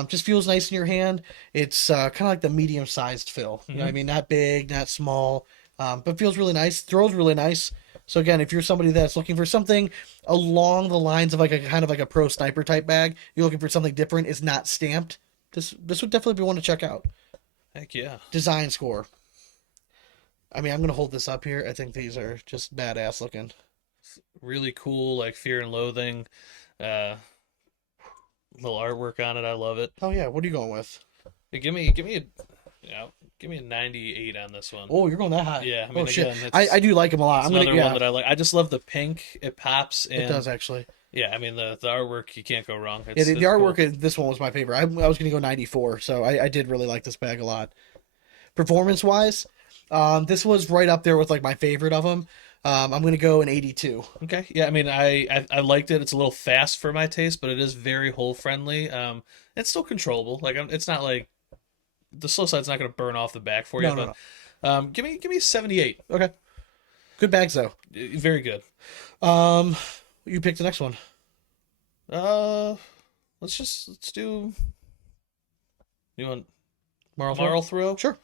Just feels nice in your hand. It's kind of like the medium sized fill. You know what I mean? Not big, not small, but feels really nice. Throws really nice. So again, if you're somebody that's looking for something along the lines of like a kind of like a pro sniper type bag, you're looking for something different. It's not stamped. This would definitely be one to check out. Heck yeah. Design score. I mean, I'm gonna hold this up here. I think these are just badass looking. Really cool, like Fear and Loathing. Little artwork on it. I love it. Oh yeah, what are you going with? Hey, give me a 98 on this one. Oh, you're going that high. Yeah, I mean, oh shit, again, it's- I do like them a lot. It's I'm gonna another one that I like. I just love the pink. It pops. And It does actually. Yeah, I mean the artwork you can't go wrong. Yeah, the It's artwork cool. in this one was my favorite. I was going to go 94, so I did really like this bag a lot. Performance wise, this was right up there with like my favorite of them. I'm going to go an 82. Okay. Yeah, I mean I liked it. It's a little fast for my taste, but it is very hole friendly. It's still controllable. Like it's not like the slow side's not going to burn off the back for you. No, But give me 78. Okay, good bags though. Very good. You pick the next one. Let's do. You want Marl Marl throw? Sure.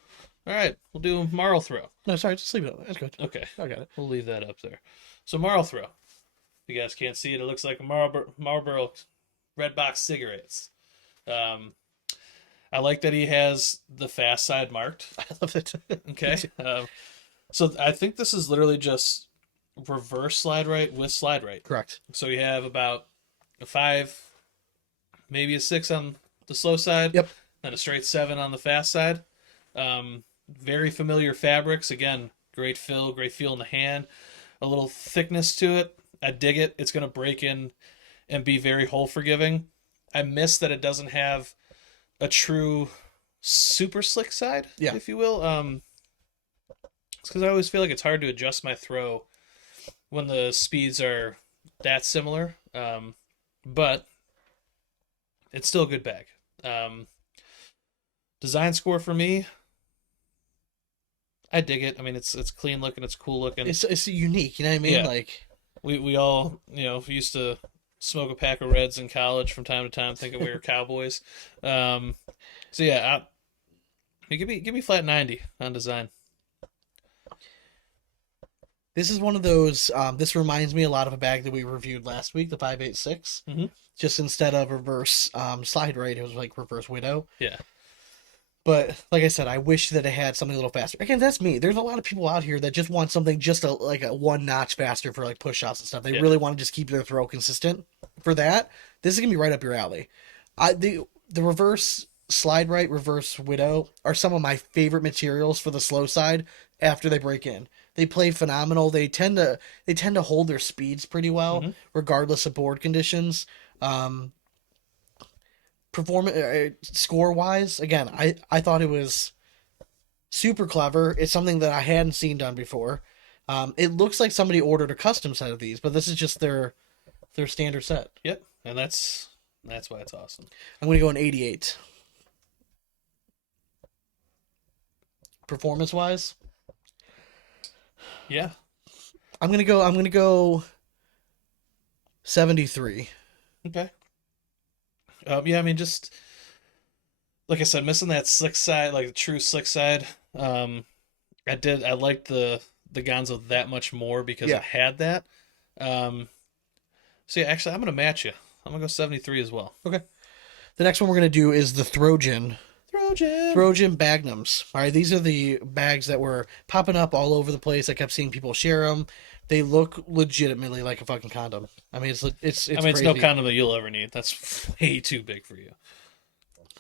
All right, we'll do Marl throw. No, sorry, just leave it. That's good. Okay, I got it. we'll leave that up there. So Marl throw. If you guys can't see it, it looks like a Marlboro red box cigarettes. I like that he has the fast side marked. I love it. Okay. So I think this is literally just reverse slide right with slide right. Correct. So you have about a 5, maybe a 6 on the slow side. Yep. And a straight 7 on the fast side. Very familiar fabrics. Again, great fill, great feel in the hand. A little thickness to it. I dig it. It's going to break in and be very hole forgiving. I miss that it doesn't have a true super slick side, Yeah. if you will. It's because I always feel like it's hard to adjust my throw when the speeds are that similar. But it's still a good bag. Design score for me, I dig it. I mean, it's clean looking, it's cool looking. It's unique. You know what I mean? Yeah. Like We all used to smoke a pack of Reds in college from time to time, thinking we were cowboys. So yeah, give me flat 90 on design. this is one of those. This reminds me a lot of a bag that we reviewed last week, the 586. Mhm. Just instead of reverse slide right, it was like reverse widow. Yeah. But like I said, I wish that it had something a little faster. Again, that's me. There's a lot of people out here that just want something just like a one notch faster for like push shots and stuff. They Yeah. really want to just keep their throw consistent. For that, this is gonna be right up your alley. The reverse slide right, reverse widow are some of my favorite materials for the slow side after they break in. They play phenomenal. They tend to hold their speeds pretty well, Mhm. regardless of board conditions. Um, performance score wise, again, I thought it was super clever. It's something that I hadn't seen done before. It looks like somebody ordered a custom set of these, but this is just their standard set. Yep, and that's why it's awesome. I'm gonna go an 88. Performance wise, Yeah, I'm gonna go 73. okay. Yeah, I mean, just like I said, missing that slick side, like the true slick side. I liked the Gonzo that much more because Yeah. it had that. So yeah, actually, I'm gonna match you. I'm gonna go 73 as well. The next one we're gonna do is the Trojan. Trojan. Trojan Bagnums. All right, these are the bags that were popping up all over the place. I kept seeing people share them. They look legitimately like a fucking condom. I mean, it's I mean, it's crazy. no condom that you'll ever need. That's way too big for you.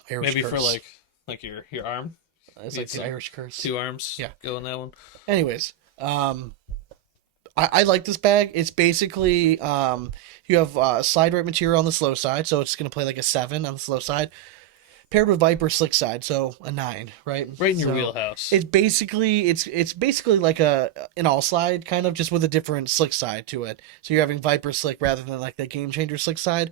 Irish Maybe curse. for like your arm. It's need like the some- Irish curse. Two arms. Yeah. Go in that one. Anyways, I like this bag. It's basically you have slide right material on the slow side, so it's gonna play like a 7 on the slow side, paired with Viper slick side, so a 9, right? Right in your So wheelhouse. It's basically like an all slide kind of, just with a different slick side to it. So you're having Viper slick rather than like the Game Changer slick side.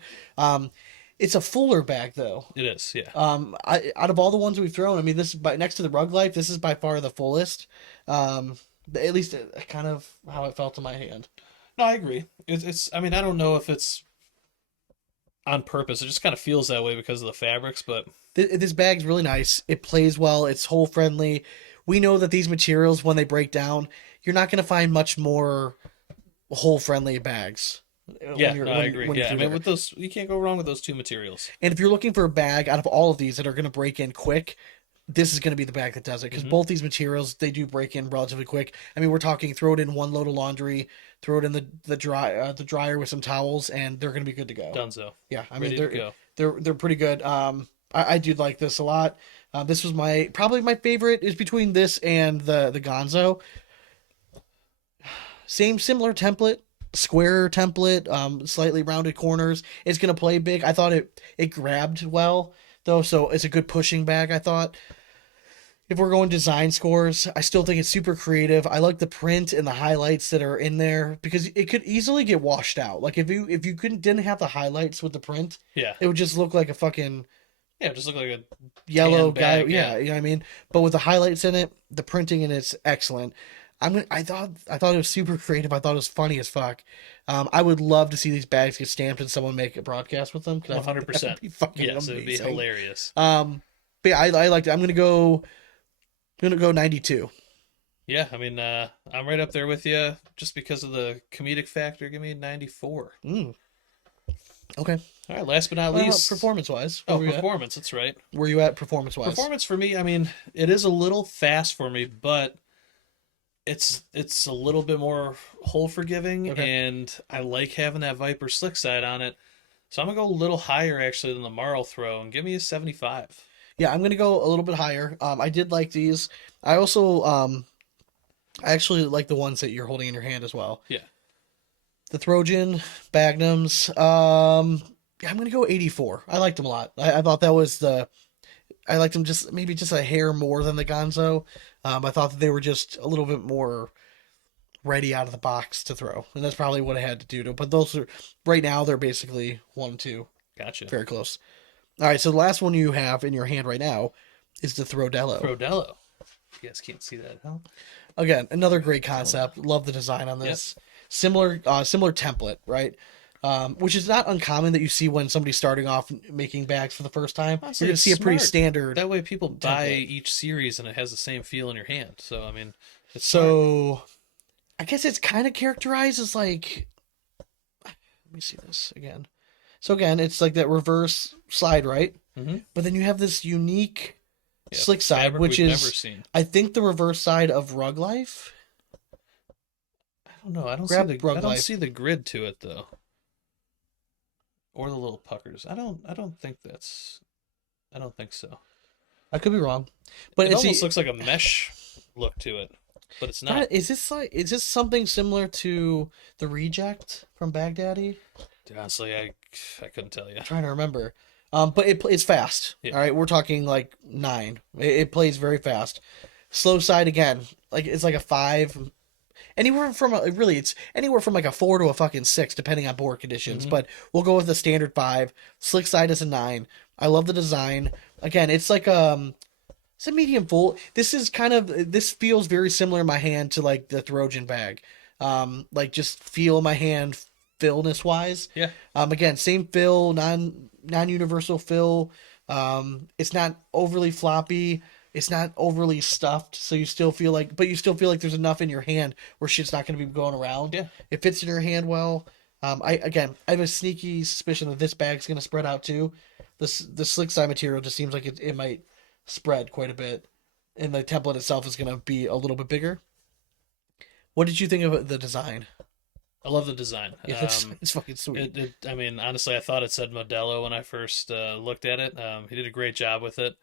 It's a fuller bag though. It is, yeah. Out of all the ones we've thrown, I mean, this is next to the Rug Life, this is by far the fullest. At least kind of how it felt in my hand. No, I agree. It's. I mean, I don't know if it's on purpose. It just kind of feels that way because of the fabrics, but This bag's really nice. It plays well. It's hole friendly. We know that these materials, when they break down, you're not going to find much more hole friendly bags. yeah, no, I agree. when you're Yeah, I through mean, there. with those, you can't go wrong with those two materials. And if you're looking for a bag out of all of these that are going to break in quick, this is going to be the bag that does it, because both these materials, they do break in relatively quick. I mean, we're talking throw it in one load of laundry, throw it in the dryer with some towels, and they're going to be good to go. Dunzo. Yeah, I Ready mean to go. they're pretty good. I do like this a lot. This was probably my favorite is between this and the Gonzo. Similar template, square template, slightly rounded corners. It's gonna play big. I thought it grabbed well though, so it's a good pushing bag, I thought. If we're going design scores, I still think it's super creative. I like the print and the highlights that are in there, because it could easily get washed out. Like if you didn't have the highlights with the print, Yeah. it would just look like a fucking Yeah, just look like a yellow tan guy. bag, Yeah, yeah. you know what I mean? But with the highlights in it, the printing in it's excellent. I thought it was super creative. I thought it was funny as fuck. I would love to see these bags get stamped and someone make a broadcast with them. 'Cause I think 100%. that'd be fucking Yes, it would be amazing. hilarious. But yeah, I liked it. I'm gonna go 92. Yeah, I mean, I'm right up there with you just because of the comedic factor. Give me a 94. Okay. All right, last but not Well, least, performance wise, oh, performance. That's right. where you at performance wise? Performance for me, I mean, it is a little fast for me, but it's a little bit more hole forgiving, Okay. and I like having that Viper slick side on it. So I'm gonna go a little higher actually than the Marl throw and give me a 75. Yeah, I'm gonna go a little bit higher. I did like these. I also I actually like the ones that you're holding in your hand as well. Yeah. The Trojan Bagnums. Yeah, I'm gonna go 84. I liked them a lot. I thought that was I liked them just maybe just a hair more than the Gonzo. I thought that they were just a little bit more ready out of the box to throw, and that's probably what I had to do to. But those are right now they're basically 1 and 2, Gotcha. very close. All right, so the last one you have in your hand right now is the Throdello. Prodello. You guys can't see that, huh? Again, another great concept. Love the design on this. Similar template, right? Which is not uncommon that you see when somebody's starting off making bags for the first time. Honestly, You're gonna it's see a pretty smart. standard. That way people buy template. each series and it has the same feel in your hand. So, I mean, it's So, I guess it's kind of characterized as like. Let me see this again. So again, it's like that reverse slide, right? Mhm. But then you have this unique Yeah, Slick Side, fabric which we've is, never seen. I think, the reverse side of Rug Life. I don't know. Grab Rug I don't Life. see the grid to it though, or the little puckers. I don't think that's. I don't think so. I could be wrong, but It it's almost looks like a mesh look to it, but it's not. is this something similar to the Reject from Baghdaddy? Dude, honestly, I couldn't tell you. I'm trying to remember. But it's fast. Yeah. All right, we're talking like 9. It plays very fast. Slow side again, like it's like a 5. Anywhere from it's anywhere from like a 4 to a fucking 6, depending on board conditions. But we'll go with the standard 5. Slick side is a 9. I love the design. Again, it's like it's a medium full. This feels very similar in my hand to like the Trojan bag. Like just feel in my hand fillness wise. Yeah. Again, same fill, non-universal fill. It's not overly floppy. It's not overly stuffed, so you still feel like there's enough in your hand where shit's not going to be going around. Yeah. It fits in your hand well. I have a sneaky suspicion that this bag's going to spread out too. The slick side material just seems like it might spread quite a bit, and the template itself is going to be a little bit bigger. What did you think of the design? I love the design. Yeah, it's fucking sweet. I mean, honestly, I thought it said Modelo when I first looked at it. He did a great job with it.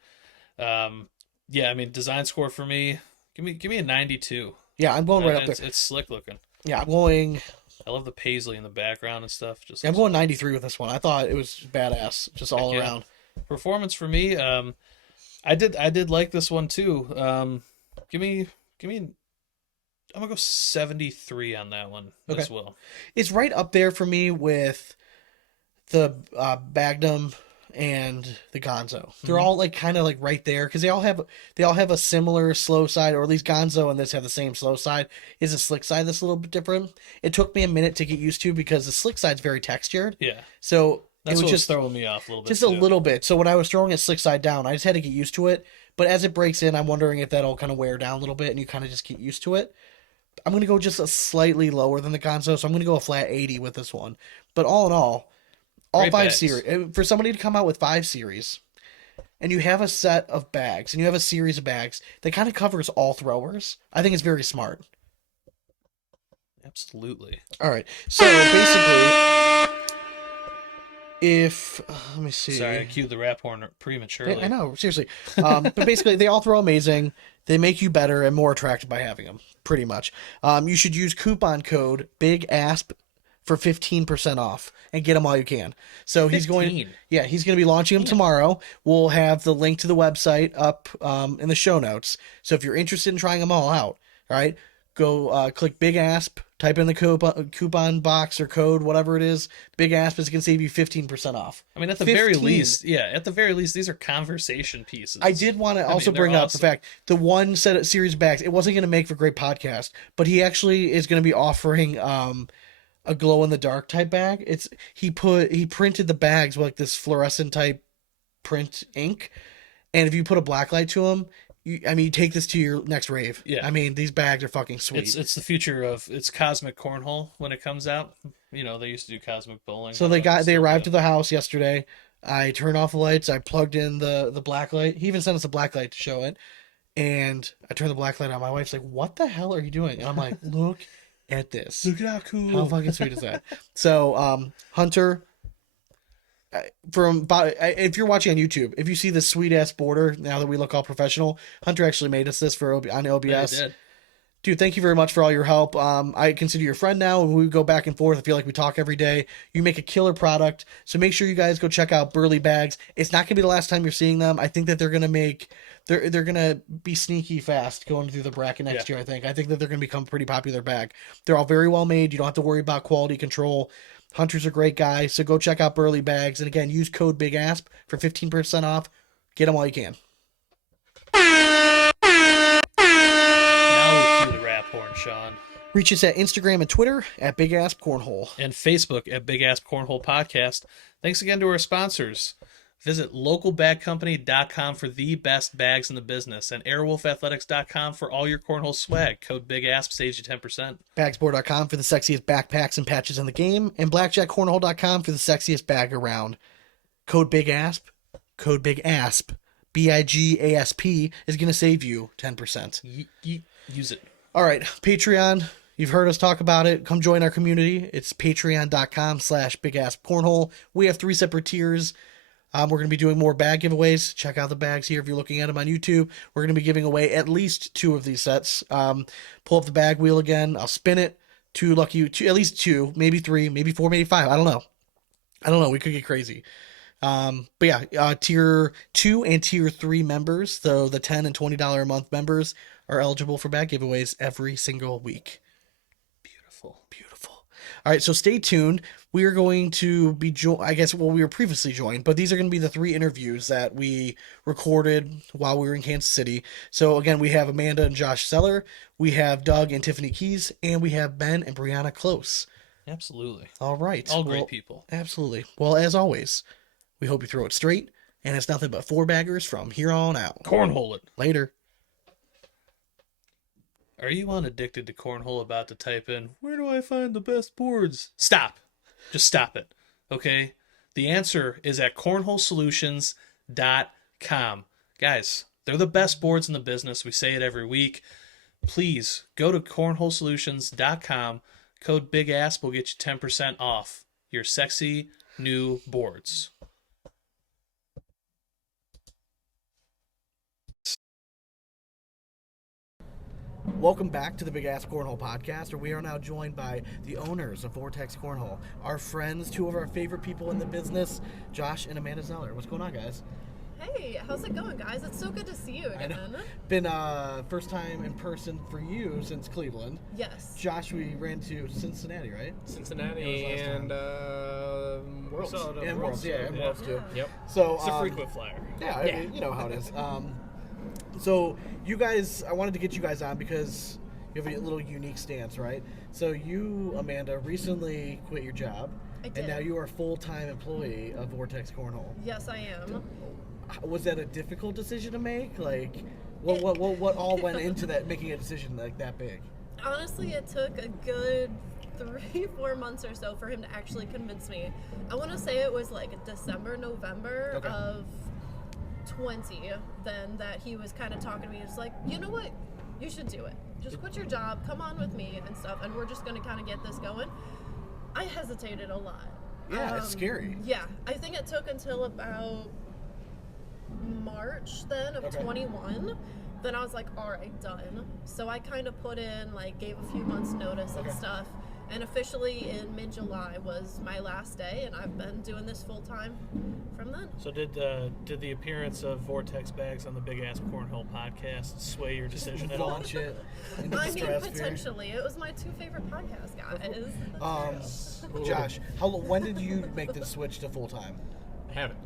Yeah, I mean, design score for me, give me a 92. Yeah, I'm going right up there. It's slick looking. Yeah, I'm going. I love the paisley in the background and stuff. Yeah, I'm going 93 with this one. I thought it was badass, just all around. Performance for me, I did like this one too. Give me. I'm gonna go 73 on that one as well. It's right up there for me with the Magnum and the Gonzo. They're all like kind of like right there because they all have a similar slow side, or at least Gonzo and this have the same slow side. Is a slick side that's a little bit different. It took me a minute to get used to because the slick side's very textured. Yeah. So That's it was what just was throwing me off a little bit. just a little bit. So when I was throwing it slick side down, I just had to get used to it. But as it breaks in, I'm wondering if that'll kind of wear down a little bit and you kind of just get used to it. I'm going to go just a slightly lower than the Gonzo, so I'm going to go a flat 80 with this one. But all in all Great 5 bags. series, for somebody to come out with 5 series, and you have a set of bags, and you have a series of bags that kind of covers all throwers, I think it's very smart. Absolutely. All right, so basically, let me see. Sorry, I cued the rap horn prematurely. I know, seriously. But basically, they all throw amazing. They make you better and more attractive by having them, pretty much. You should use coupon code BigAsp for 15% off and get them while you can. So he's going to be launching them tomorrow. We'll have the link to the website up in the show notes. So if you're interested in trying them all out, all right, go click BigAsp, type in the coupon box or code, whatever it is. BigAsp is going to save you 15% off. I mean, at the very least, these are conversation pieces. I did want to also bring up the fact the one set of series of bags, it wasn't going to make for a great podcast, but he actually is going to be offering a glow in the dark type bag. He printed the bags with like this fluorescent type print ink, and if you put a black light to them, you take this to your next rave. Yeah. I mean, these bags are fucking sweet. It's the future of cosmic cornhole when it comes out. You know, they used to do cosmic bowling. So they arrived to the house yesterday. I turned off the lights. I plugged in the black light. He even sent us a black light to show it. And I turned the black light on. My wife's like, "What the hell are you doing?" And I'm like, "Look at this. Look at how cool. How fucking sweet is that?" So, Hunter, if you're watching on YouTube, if you see this sweet ass border, now that we look all professional, Hunter actually made us this on OBS. Yeah, Dude, thank you very much for all your help. I consider you a friend now, and we go back and forth. I feel like we talk every day. You make a killer product, so make sure you guys go check out Burly Bags. It's not gonna be the last time you're seeing them. I think that they're gonna be sneaky fast going through the bracket next year. I think that they're gonna become a pretty popular bag. They're all very well made. You don't have to worry about quality control. Hunter's a great guy, so go check out Burly Bags, and again, use code BigAsp for 15% off. Get them while you can. Sean. Reach us at Instagram and Twitter at BigAsp Cornhole. And Facebook at BigAsp Cornhole Podcast. Thanks again to our sponsors. Visit localbagcompany.com for the best bags in the business, and airwolfathletics.com for all your cornhole swag. Code BigAsp saves you 10%. Bagsport.com for the sexiest backpacks and patches in the game, and blackjackcornhole.com for the sexiest bag around. Code BigAsp. Code BigAsp. BIGASP, is going to save you 10%. Use it. All right, Patreon. You've heard us talk about it. Come join our community. It's patreon.com/BigAspCornhole. We have 3 separate tiers. We're going to be doing more bag giveaways. Check out the bags here if you're looking at them on YouTube. We're going to be giving away at least 2 of these sets. Pull up the bag wheel again. I'll spin it. 2 lucky, at least 2, maybe 3, maybe 4, maybe 5. I don't know. We could get crazy. But yeah, tier 2 and tier 3 members, so the $10 and $20 a month members, are eligible for bag giveaways every single week. Beautiful. All right, so stay tuned. We are going to be we were previously joined, but these are going to be the 3 interviews that we recorded while we were in Kansas City. So again, we have Amanda and Josh Seller, we have Doug and Tiffany Keys, and we have Ben and Brianna Close. Absolutely. All right. All great people. Absolutely. Well, as always, we hope you throw it straight, and it's nothing but 4 baggers from here on out. Cornhole it. Later. Are you unaddicted to cornhole about to type in, where do I find the best boards? Stop. Just stop it. Okay? The answer is at cornholesolutions.com. Guys, they're the best boards in the business. We say it every week. Please go to cornholesolutions.com. Code BigAsp will get you 10% off your sexy new boards. Welcome back to the BigAsp Cornhole podcast, where we are now joined by the owners of Vortex Cornhole, our friends, 2 of our favorite people in the business, Josh and Amanda Zeller. What's going on, guys? Hey, how's it going, guys? It's so good to see you again. Been first time in person for you since Cleveland. Yes. Josh, we ran to Cincinnati, right? Cincinnati and Worlds. And Worlds, yeah, and Worlds too. Yep. So It's a frequent flyer. Yeah, I mean, you know how it is. So you guys, I wanted to get you guys on because you have a little unique stance, right? So you, Amanda, recently quit your job. I did. And now you are a full-time employee of Vortex Cornhole. Yes, I am. Was that a difficult decision to make? Like, what all went into that, making a decision like that big? Honestly, it took a good 3-4 months or so for him to actually convince me. I want to say it was like December, November of 20 then that he was kind of talking to me. It's like, you know what? You should do it. Just quit your job, come on with me and stuff, and we're just going to kind of get this going. I hesitated a lot. Yeah, it's scary. Yeah, I think it took until about March then of 21. Then I was like, all right, done. So I kind of put in, like, gave a few months notice and stuff. And officially in mid-July was my last day, and I've been doing this full-time from then. So did the appearance of Vortex bags on the BigAsp Cornhole podcast sway your decision at all? Launch it. I mean, potentially. It was my 2 favorite podcasts, guys. Josh, when did you make the switch to full-time? I haven't.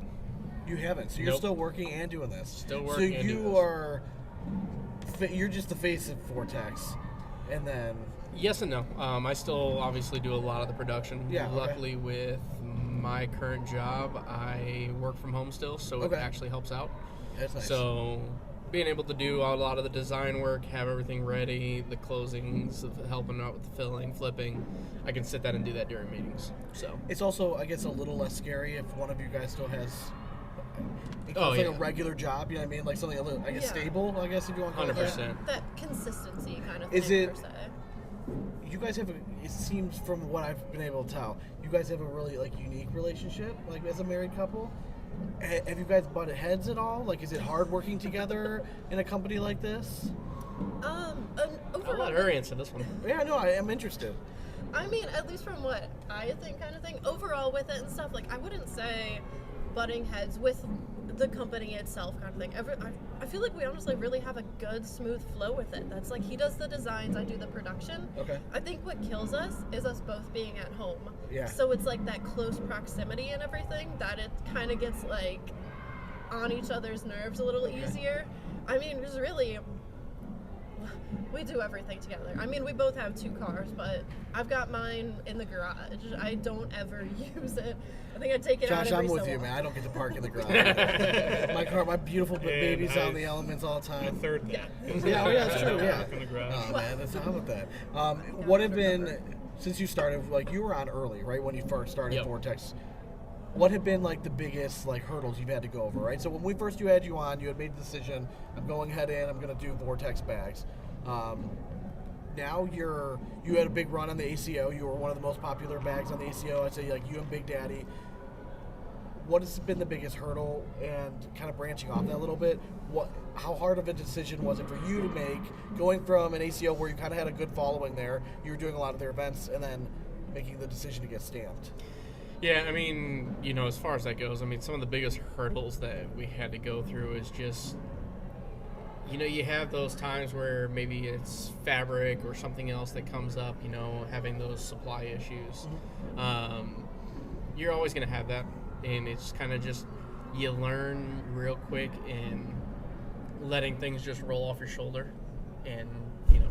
You haven't, so you're still working and doing this. Still working. So and doing you this. are, you're just the face of Vortex, and then. Yes and no. I still obviously do a lot of the production. Yeah. Luckily, with my current job, I work from home still, so it actually helps out. That's nice. So being able to do a lot of the design work, have everything ready, the closings, helping out with the filling, flipping, I can sit that and do that during meetings. So it's also, I guess, a little less scary if one of you guys still has. Like a regular job, you know what I mean? Like something a little, I guess, stable, I guess, if you want to call it that. 100%. That consistency kind of Is thing, it- per se. You guys have it seems from what I've been able to tell, you guys have a really, like, unique relationship, like, as a married couple. Have you guys butted heads at all? Like, is it hard working together in a company like this? I'll Overall, let her answer this one. Yeah, no, I am interested. I mean, at least from what I think kind of thing, overall with it and stuff, like, I wouldn't say butting heads with the company itself kind of thing. I feel like we honestly really have a good, smooth flow with it. That's like, he does the designs, I do the production. Okay. I think what kills us is us both being at home. Yeah. So it's like that close proximity and everything that it kind of gets like on each other's nerves a little easier. I mean, just really, we do everything together. I mean, we both have 2 cars, but I've got mine in the garage. I don't ever use it. I think I take it out Josh, every I'm with so you, often. man. I don't get to park in the garage. my beautiful baby's out in the elements all the I time. third that. Yeah, that's true, yeah. In the garage. Oh, man, that's how with that. What have been, since you started, like, you were on early, right, when you first started Yep. Vortex. what have been like the biggest like hurdles you've had to go over, right? So when we first had you on, you had made the decision, I'm going head in, I'm going to do Vortex bags. Now you had a big run on the ACO. You were one of the most popular bags on the ACO. I'd say like you and Big Daddy. What has been the biggest hurdle, and kind of branching off that a little bit, how hard of a decision was it for you to make, going from an ACO where you kind of had a good following there, you were doing a lot of their events, and then making the decision to get stamped? Yeah, I mean, as far as that goes, I mean, some of the biggest hurdles that we had to go through is just, you have those times where maybe it's fabric or something else that comes up, having those supply issues. You're always going to have that. And it's kind of just, you learn real quick in letting things just roll off your shoulder and,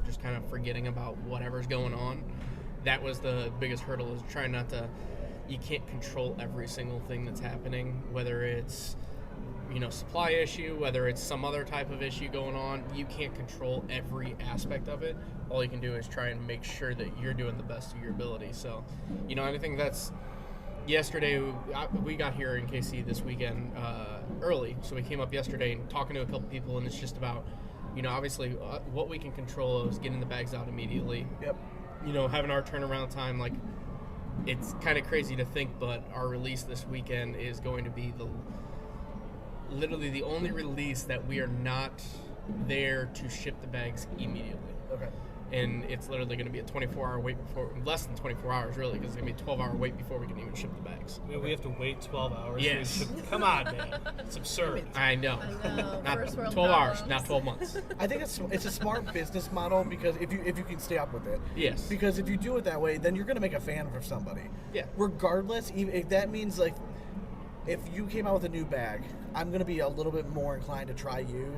just kind of forgetting about whatever's going on. That was the biggest hurdle, is trying not to, you can't control every single thing that's happening, whether it's, supply issue, whether it's some other type of issue going on. You can't control every aspect of it. All you can do is try and make sure that you're doing the best of your ability. So, anything that's, yesterday, we got here in KC this weekend early, so we came up yesterday and talking to a couple people, and it's just about, obviously what we can control is getting the bags out immediately. Yep. Having our turnaround time, like, it's kind of crazy to think, but our release this weekend is going to be literally the only release that we are not there to ship the bags immediately. Okay. And it's literally going to be a 24-hour wait before, less than 24 hours really, because it's going to be a 12-hour wait before we can even ship the bags. We have to wait 12 hours. Yes. Come on, man. It's absurd. I know. Not First world 12 hours, problems. not 12 months. I think it's a smart business model, because if you can stay up with it. Yes. Because if you do it that way, then you're going to make a fan for somebody. Yeah. Regardless, even if that means like, if you came out with a new bag, I'm going to be a little bit more inclined to try you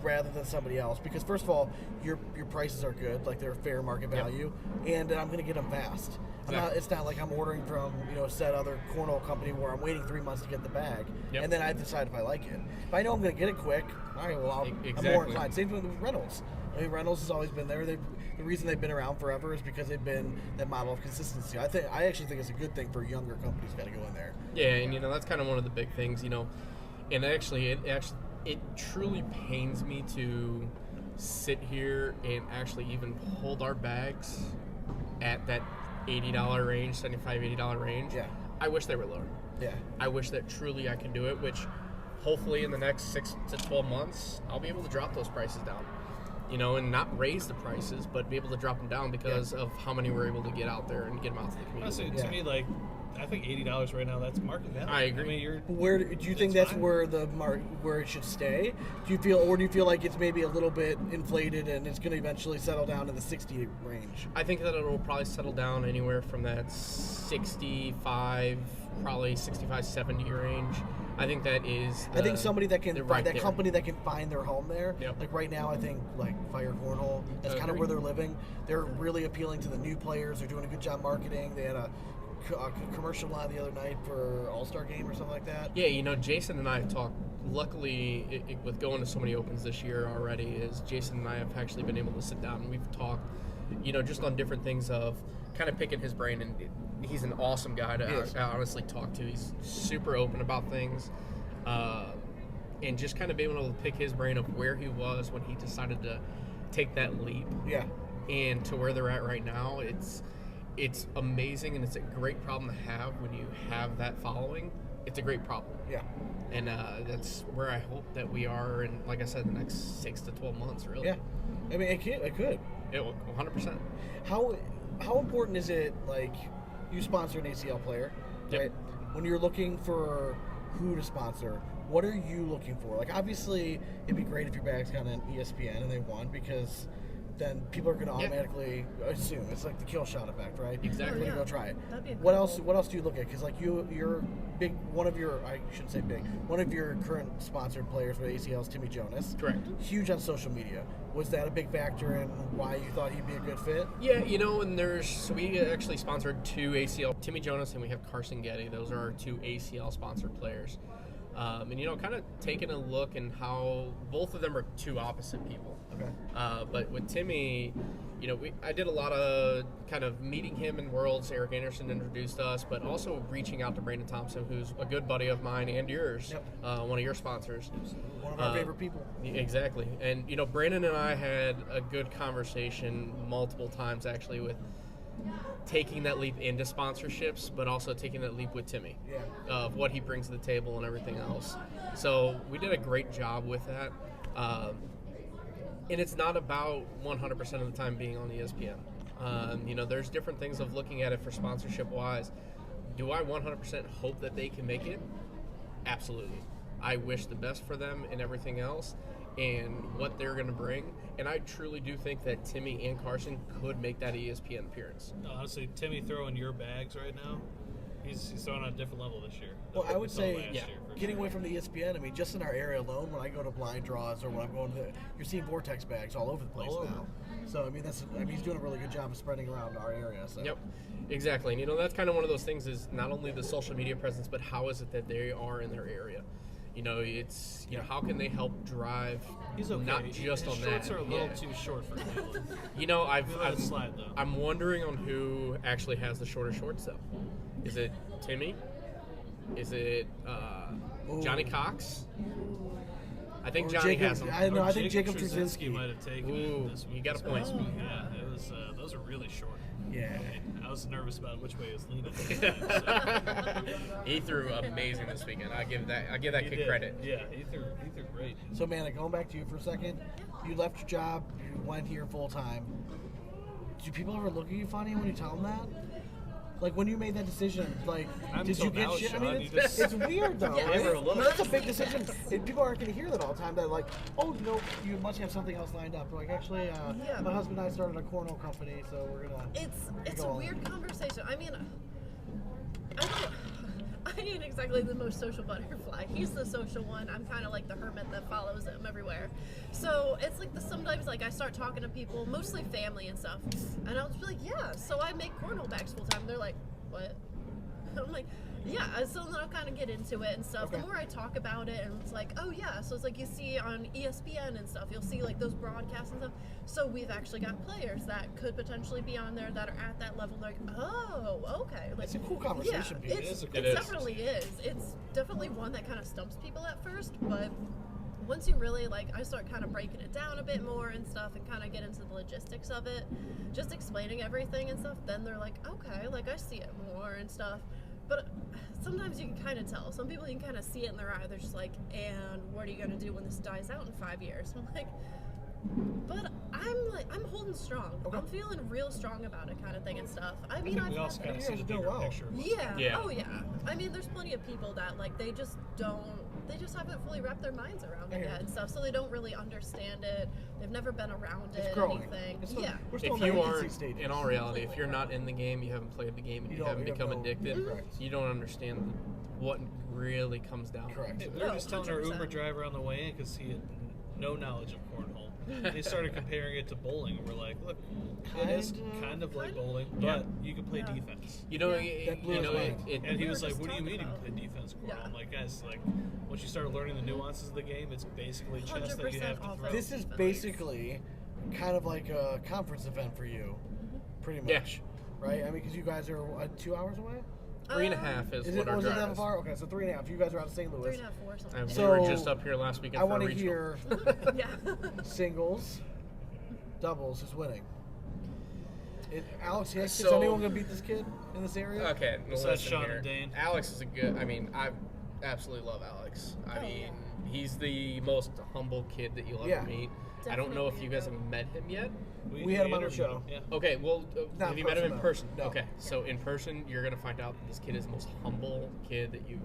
rather than somebody else, because first of all, your prices are good, like they're fair market value, and I'm going to get them fast. It's not like I'm ordering from a set other cornhole company where I'm waiting 3 months to get the bag, and then I decide if I like it. If I know I'm going to get it quick, all right, well, I'm more inclined. Same thing with Reynolds. I mean, Reynolds has always been there. The reason they've been around forever is because they've been that model of consistency. I actually think it's a good thing for younger companies got to go in there. Yeah, and that's kind of one of the big things, and it truly pains me to sit here and actually even hold our bags at that $80 range, $75, $80 range. Yeah. I wish they were lower. Yeah. I wish that truly I can do it, which hopefully in the next 6 to 12 months, I'll be able to drop those prices down. And not raise the prices, but be able to drop them down because of how many we're able to get out there and get them out to the community. Honestly, to me, like, I think $80 right now, that's market value. I agree. I mean, Where do you think that's fine. where where it should stay? Do you feel like it's maybe a little bit inflated and it's going to eventually settle down in the 60 range? I think that it'll probably settle down anywhere from that 65, probably 65, 70 range. I think that is. I think somebody that can right that there. company that can find their home there. Yep. Like right now, I think like Fire Cornhole. That's kind of Agreed. where they're living. They're really appealing to the new players. They're doing a good job marketing. They had a commercial line the other night for All-Star Game or something like that. Yeah, Jason and I have talked. Luckily, with going to so many opens this year already, is Jason and I have actually been able to sit down and we've talked, just on different things of kind of picking his brain. And he's an awesome guy to honestly talk to. He's super open about things, and just kind of being able to pick his brain of where he was when he decided to take that leap. Yeah. And to where they're at right now, it's amazing, and it's a great problem to have when you have that following. It's a great problem. Yeah. And that's where I hope that we are in, like I said, the next 6 to 12 months, really. Yeah. I mean, it could. It will, 100%. How important is it, like, you sponsor an ACL player, Yep. right? When you're looking for who to sponsor, what are you looking for? Like, obviously, it'd be great if your bag's got an ESPN and they won, because then people are going to automatically assume. It's like the kill shot effect, right? Exactly. We're Oh, yeah. going to go try it. That'd be a What cool else? goal. What else do you look at? Because like you're big. One of your current sponsored players with ACL is Timmy Jonas. Correct. Huge on social media. Was that a big factor in why you thought he'd be a good fit? Yeah, and so we actually sponsored 2 ACL, Timmy Jonas and we have Carson Getty. Those are our 2 ACL sponsored players. And, kind of taking a look and how both of them are two opposite people. Okay. But with Timmy, I did a lot of kind of meeting him in Worlds. Eric Anderson introduced us, but also reaching out to Brandon Thompson, who's a good buddy of mine and yours, one of your sponsors. One of our favorite people. Exactly. And, Brandon and I had a good conversation multiple times, actually, with taking that leap into sponsorships, but also taking that leap with Timmy of what he brings to the table and everything else. So we did a great job with that. And it's not about 100% of the time being on ESPN. There's different things of looking at it for sponsorship-wise. Do I 100% hope that they can make it? Absolutely. I wish the best for them and everything else and what they're going to bring. And I truly do think that Timmy and Carson could make that ESPN appearance. Honestly, Timmy throwing your bags right now, he's throwing on a different level this year. Well, I would say, last year, for getting sure. away from the ESPN, I mean, just in our area alone, when I go to blind draws or when I'm going to, you're seeing Vortex bags all over the place All over. now. So, I mean, he's doing a really good job of spreading around our area. So. Yep, exactly. And, that's kind of one of those things is not only the social media presence, but how is it that they are in their area? It's, how can they help drive He's okay. not just His on shorts that? are a little too short for Cleveland. I've slide, though. I'm wondering on who actually has the shorter shorts, though. Is it Timmy? Is it Johnny Cox? I think Or Johnny Jacob- has them. I know, I think Jacob Jacob Trzynski Trzynski. might have taken Ooh, it this week. you got a as point. well. Yeah, it was. Those are really short. Yeah. I was nervous about which way he was leaning. He threw amazing this weekend. I give that He kid did. credit. Yeah, he threw great. So, man, going back to you for a second, you left your job, you went here full time. Do people ever look at you funny when you tell them that? Like, when you made that decision, like, I'm did so you get now, shit? I Sean, mean, you it's, just- it's weird, though. Yeah. Right? Never look. That's a big decision. And people aren't going to hear that all the time. They're like, oh, you must have something else lined up. Like, actually, Yeah. my husband and I started a Cornhole company, so we're going to... It's a weird conversation. I mean, I ain't exactly the most social butterfly. He's the social one. I'm kind of like the hermit that follows him everywhere. So it's like sometimes like I start talking to people, mostly family and stuff, and I'll just be like, yeah. So I make cornhole bags full time. They're like, what? I'm like, yeah. So then I'll kind of get into it and stuff. The more I talk about it, and it's like, oh yeah. So it's like you see on ESPN and stuff, you'll see like those broadcasts and stuff. So we've actually got players that could potentially be on there that are at that level. They're like, oh, okay. Like, It's a cool conversation yeah, piece. it It is. definitely is. It's definitely one that kind of stumps people at first, but once you really I start kind of breaking it down a bit more and stuff, and kind of get into the logistics of it, just explaining everything and stuff. Then they're like, okay, like I see it more and stuff. But sometimes you can kind of tell. Some people you can kind of see it in their eye. They're just like, and what are you gonna do when this dies out in 5 years? I'm like. But I'm holding strong. Okay. I'm feeling real strong about it, kind of thing and stuff. I mean, think I've we also had- got to see the doing bigger well. picture. of what's yeah. Yeah. Oh yeah. I mean, there's plenty of people that they just haven't fully wrapped their minds around it Yeah. yet and stuff, so they don't really understand it. They've never been around It's it, growing. anything. It's still, Yeah. We're still If in you the infancy aren't, stages. in all reality, if you're not in the game, you haven't played the game, and you haven't become addicted, you don't understand what really comes down. Correct. Hey, we were Oh, just telling our 100%. Uber driver on the way in because he had no knowledge of cornhole. He started comparing it to bowling, and we're like, look, it is kind of like bowling, but you can play Yeah. defense. You know, That blew his mind. And he We was were like, just what do you mean you talking can play defense cornhole? Yeah. I'm like, guys, once you start learning the nuances of the game, it's basically chess that you 100% have to throw. offense. This is basically kind of like a conference event for you, pretty Yeah. much, right? I mean, because you guys are 2 hours away. 3.5 is Is what it? our Was it drive that is. far? Okay, so 3.5. You guys are out of St. Louis. 3.5, 4 something. And we So, were just up here last weekend I for a want to regional. hear yeah. singles, doubles. Who's winning? Alex Hicks. Is So- anyone gonna beat this kid in this area? Okay, well, Besides listen Sean here. and Dane. Alex is a good. I mean, I absolutely love Alex. I Oh, mean, yeah. he's the most humble kid that you'll ever Yeah. meet. I don't know if you guys have Definitely. met him yet. We had him on the interviewed show. him, Yeah. Okay, well, Not have you met him in person, person? no. Okay, so in person, you're gonna find out that this kid is the most humble kid that you.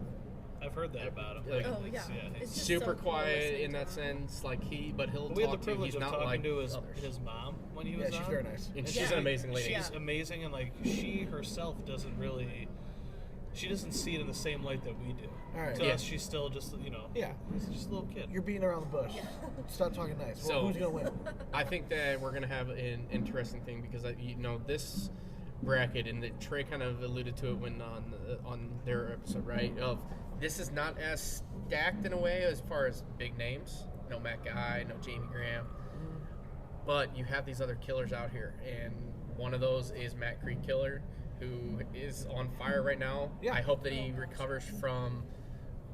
I've heard that about him. Like, Oh yeah. It's- yeah, It's just Super so cool quiet listening in to that him. sense, like but he'll We had the talk to you. privilege He's of not talking like to his others. mom when he Yeah, was she's on. very nice. And she- she's an amazing lady. She's amazing, and she herself doesn't really. She doesn't see it in the same light that we do. All right. To Yeah. us, she's still just Yeah. she's just a little kid. You're beating around the bush. Stop talking nice. Well, So- who's gonna win? I think that we're gonna have an interesting thing because this bracket, and that Trey kind of alluded to it when on their episode, right? Of this is not as stacked in a way as far as big names. No Matt Guy, no Jamie Graham, but you have these other killers out here, and one of those is Matt Creek Killer, who is on fire right now. Yeah. I hope that he recovers from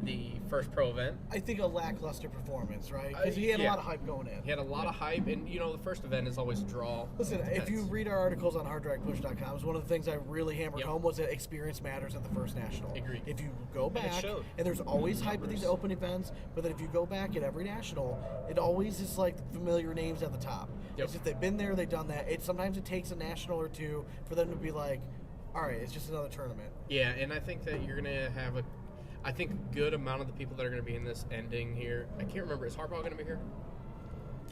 the first pro event. I think a lackluster performance, right? Because he had a Yeah. lot of hype going in. He had a lot of hype, and the first event is always a draw. Listen, It if you depends. read our articles on harddragpush.com, it's one of the things I really hammered Yep. home was that experience matters at the first national. Agreed. If you go back, showed. and there's always hype at these open events, but then if you go back at every national, it always is like familiar names at the top. Yep. It's if they've been there, they've done that. Sometimes it takes a national or two for them to be like, all right, it's just another tournament. Yeah, and I think that you're gonna have a good amount of the people that are gonna be in this ending here. I can't remember. Is Harbaugh gonna be here?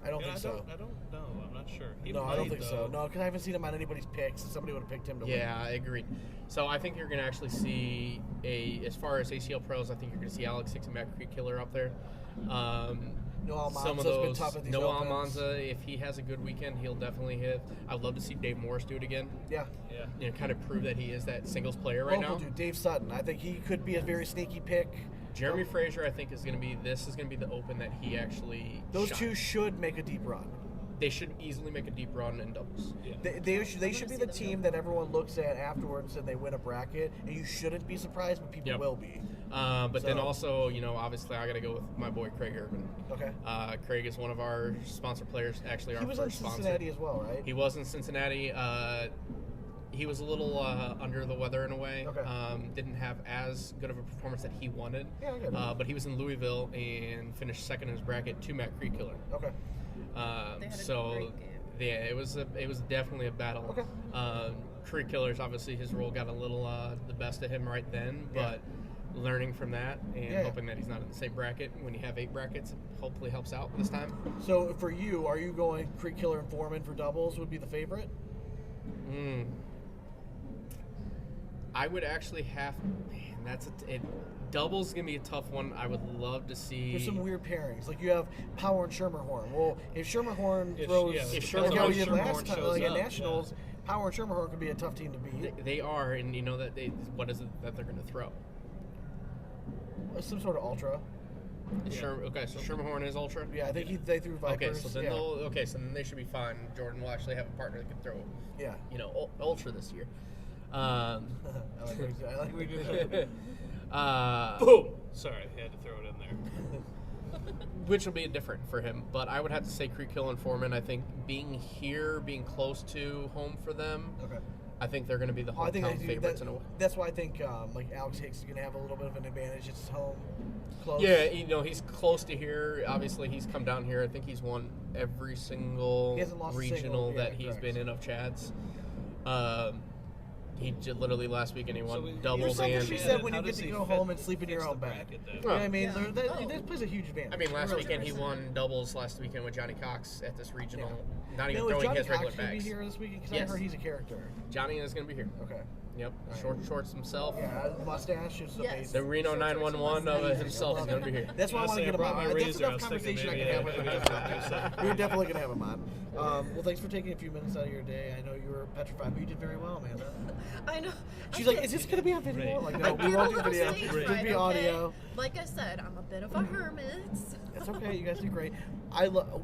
I don't Yeah, think so. I don't know. I'm not sure. He No, I don't might, think so. though. No, because I haven't seen him on anybody's picks. Somebody would have picked him to win. Yeah, I agree. So I think you're going to actually see as far as ACL pros, I think you're going to see Alex Hicks and Matt Creek Killer up there. Noah Some of Almanza's been those, tough at these Noah opens. Almanza, if he has a good weekend, he'll definitely hit. I'd love to see Dave Morris do it again. Yeah. Yeah. Kind of prove that he is that singles player right Local now. dude, Dave Sutton. I think he could be a very sneaky pick. Jeremy Frazier, I think, is going to be the open that he actually Those shot. two should make a deep run. They should easily make a deep run in doubles. They should be the team that everyone looks at afterwards and they win a bracket, and you shouldn't be surprised, but people Yep. will be. But then So- also, obviously, I got to go with my boy Craig Urban. Okay. Craig is one of our sponsor players, actually our He was in first Cincinnati sponsor. as well, right? He was in Cincinnati. He was a little under the weather in a way. Okay. Didn't have as good of a performance that he wanted. Yeah, I get it. But he was in Louisville and finished second in his bracket to Matt Creek Killer. Okay. They had a So great game. yeah, it was definitely a battle. Okay. Creek Killers, obviously his role got a little the best of him right then, Yeah. but learning from that and Yeah. hoping that he's not in the same bracket when you have 8 brackets, hopefully helps out this time. So for you, are you going Creek Killer and Foreman for doubles would be the favorite? I would actually have. Man, doubles gonna be a tough one. I would love to see. There's some weird pairings. Like you have Power and Schermerhorn. Well, if Schermerhorn If- throws, yeah, if like how we did Schermerhorn last time, shows like at up, Nationals, Power and Schermerhorn could be a tough team to beat. They are, and you know that what is it that they're gonna throw? Some sort of ultra. Okay, so Schermerhorn is ultra. Yeah, I think they threw Vipers. Okay, so then yeah. so then they should be fine. Jordan will actually have a partner that can throw, Yeah. ultra this year. I like what you said. Boom! Sorry, I had to throw it in there. Which will be different for him, but I would have to say Creek Hill and Foreman. I think being close to home for them, Okay. I think they're going to be the I think hometown favorites in a way. that's why I think like Alex Hicks is going to have a little bit of an advantage. It's home, close. Yeah, he's close to here. Obviously, he's come down here. I think he's won every single He hasn't lost a regional single, yeah, that he's correct. been in of Chad's. He literally last weekend he won So doubles something and. she said when How you get does to he go fit- home and sleep in your fix own the bed. bracket then? You know what I mean? Yeah. That plays a huge advantage. I mean, last Really weekend he does. won doubles last weekend with Johnny Cox at this regional. Not even Now, is throwing Johnny his Cox regular going to be bags. here this weekend? Because Yes. I heard he's a character. Johnny is going to be here. Okay. Yep, All shorts himself. Yeah, mustache is Yes. amazing. The Reno 911 of himself is going to be here. That's why I want to Honestly, get him brought on. my That's razor. I enough was thinking conversation I maybe can have with I him. could do something. We're definitely going to have him on. Well, thanks for taking a few minutes out of your day. I know you were petrified, but you did very well, Amanda. I know. She's like, is this going to be on video? Great. Like, no, we won't do video. Stage It's fright, going to be okay? audio. Like I said, I'm a bit of a hermit. That's okay. You guys do great.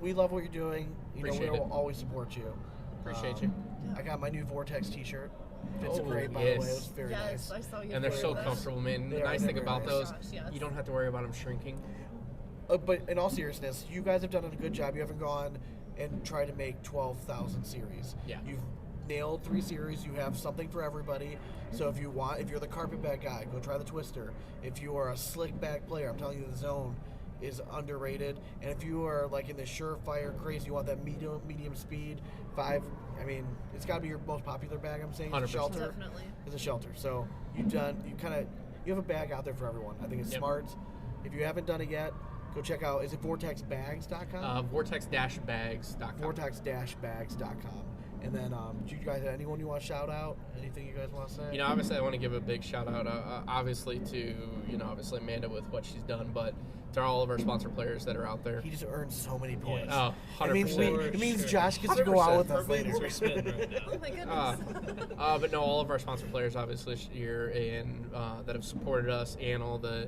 We love what you're doing. Appreciate we will it. always support you. Appreciate you. I got my new Vortex T-shirt. Fits Oh, great, by the way. It was yes. very Yes, nice. I saw you. And they're wear so that. comfortable, man. The They are, nice they're thing very about nice. those, Gosh, yes. you don't have to worry about them shrinking. But in all seriousness, you guys have done a good job. You haven't gone and tried to make 12,000 series. Yeah. You've nailed 3 series. You have something for everybody. So if you're the carpet bag guy, go try the Twister. If you are a slick bag player, I'm telling you, the Zone is underrated. And if you are like in the surefire craze, you want that medium speed 5. I mean, it's got to be your most popular bag. I'm saying, 100%. it's a shelter. Definitely. It's a shelter. So you have a bag out there for everyone. I think it's Yep. smart. If you haven't done it yet, go check out. Is it vortexbags.com? Vortex-bags.com. vortex-bags.com. And then, do you guys have anyone you want to shout out? Anything you guys want to say? You know, obviously, I want to give a big shout out, obviously to obviously Amanda with what she's done, but to all of our sponsor players that are out there. He just earned so many points. Oh, 100%. It means Josh gets to go out with us later. We're spinning right now. Oh my goodness. But no, all of our sponsor players obviously this year and that have supported us, and all the,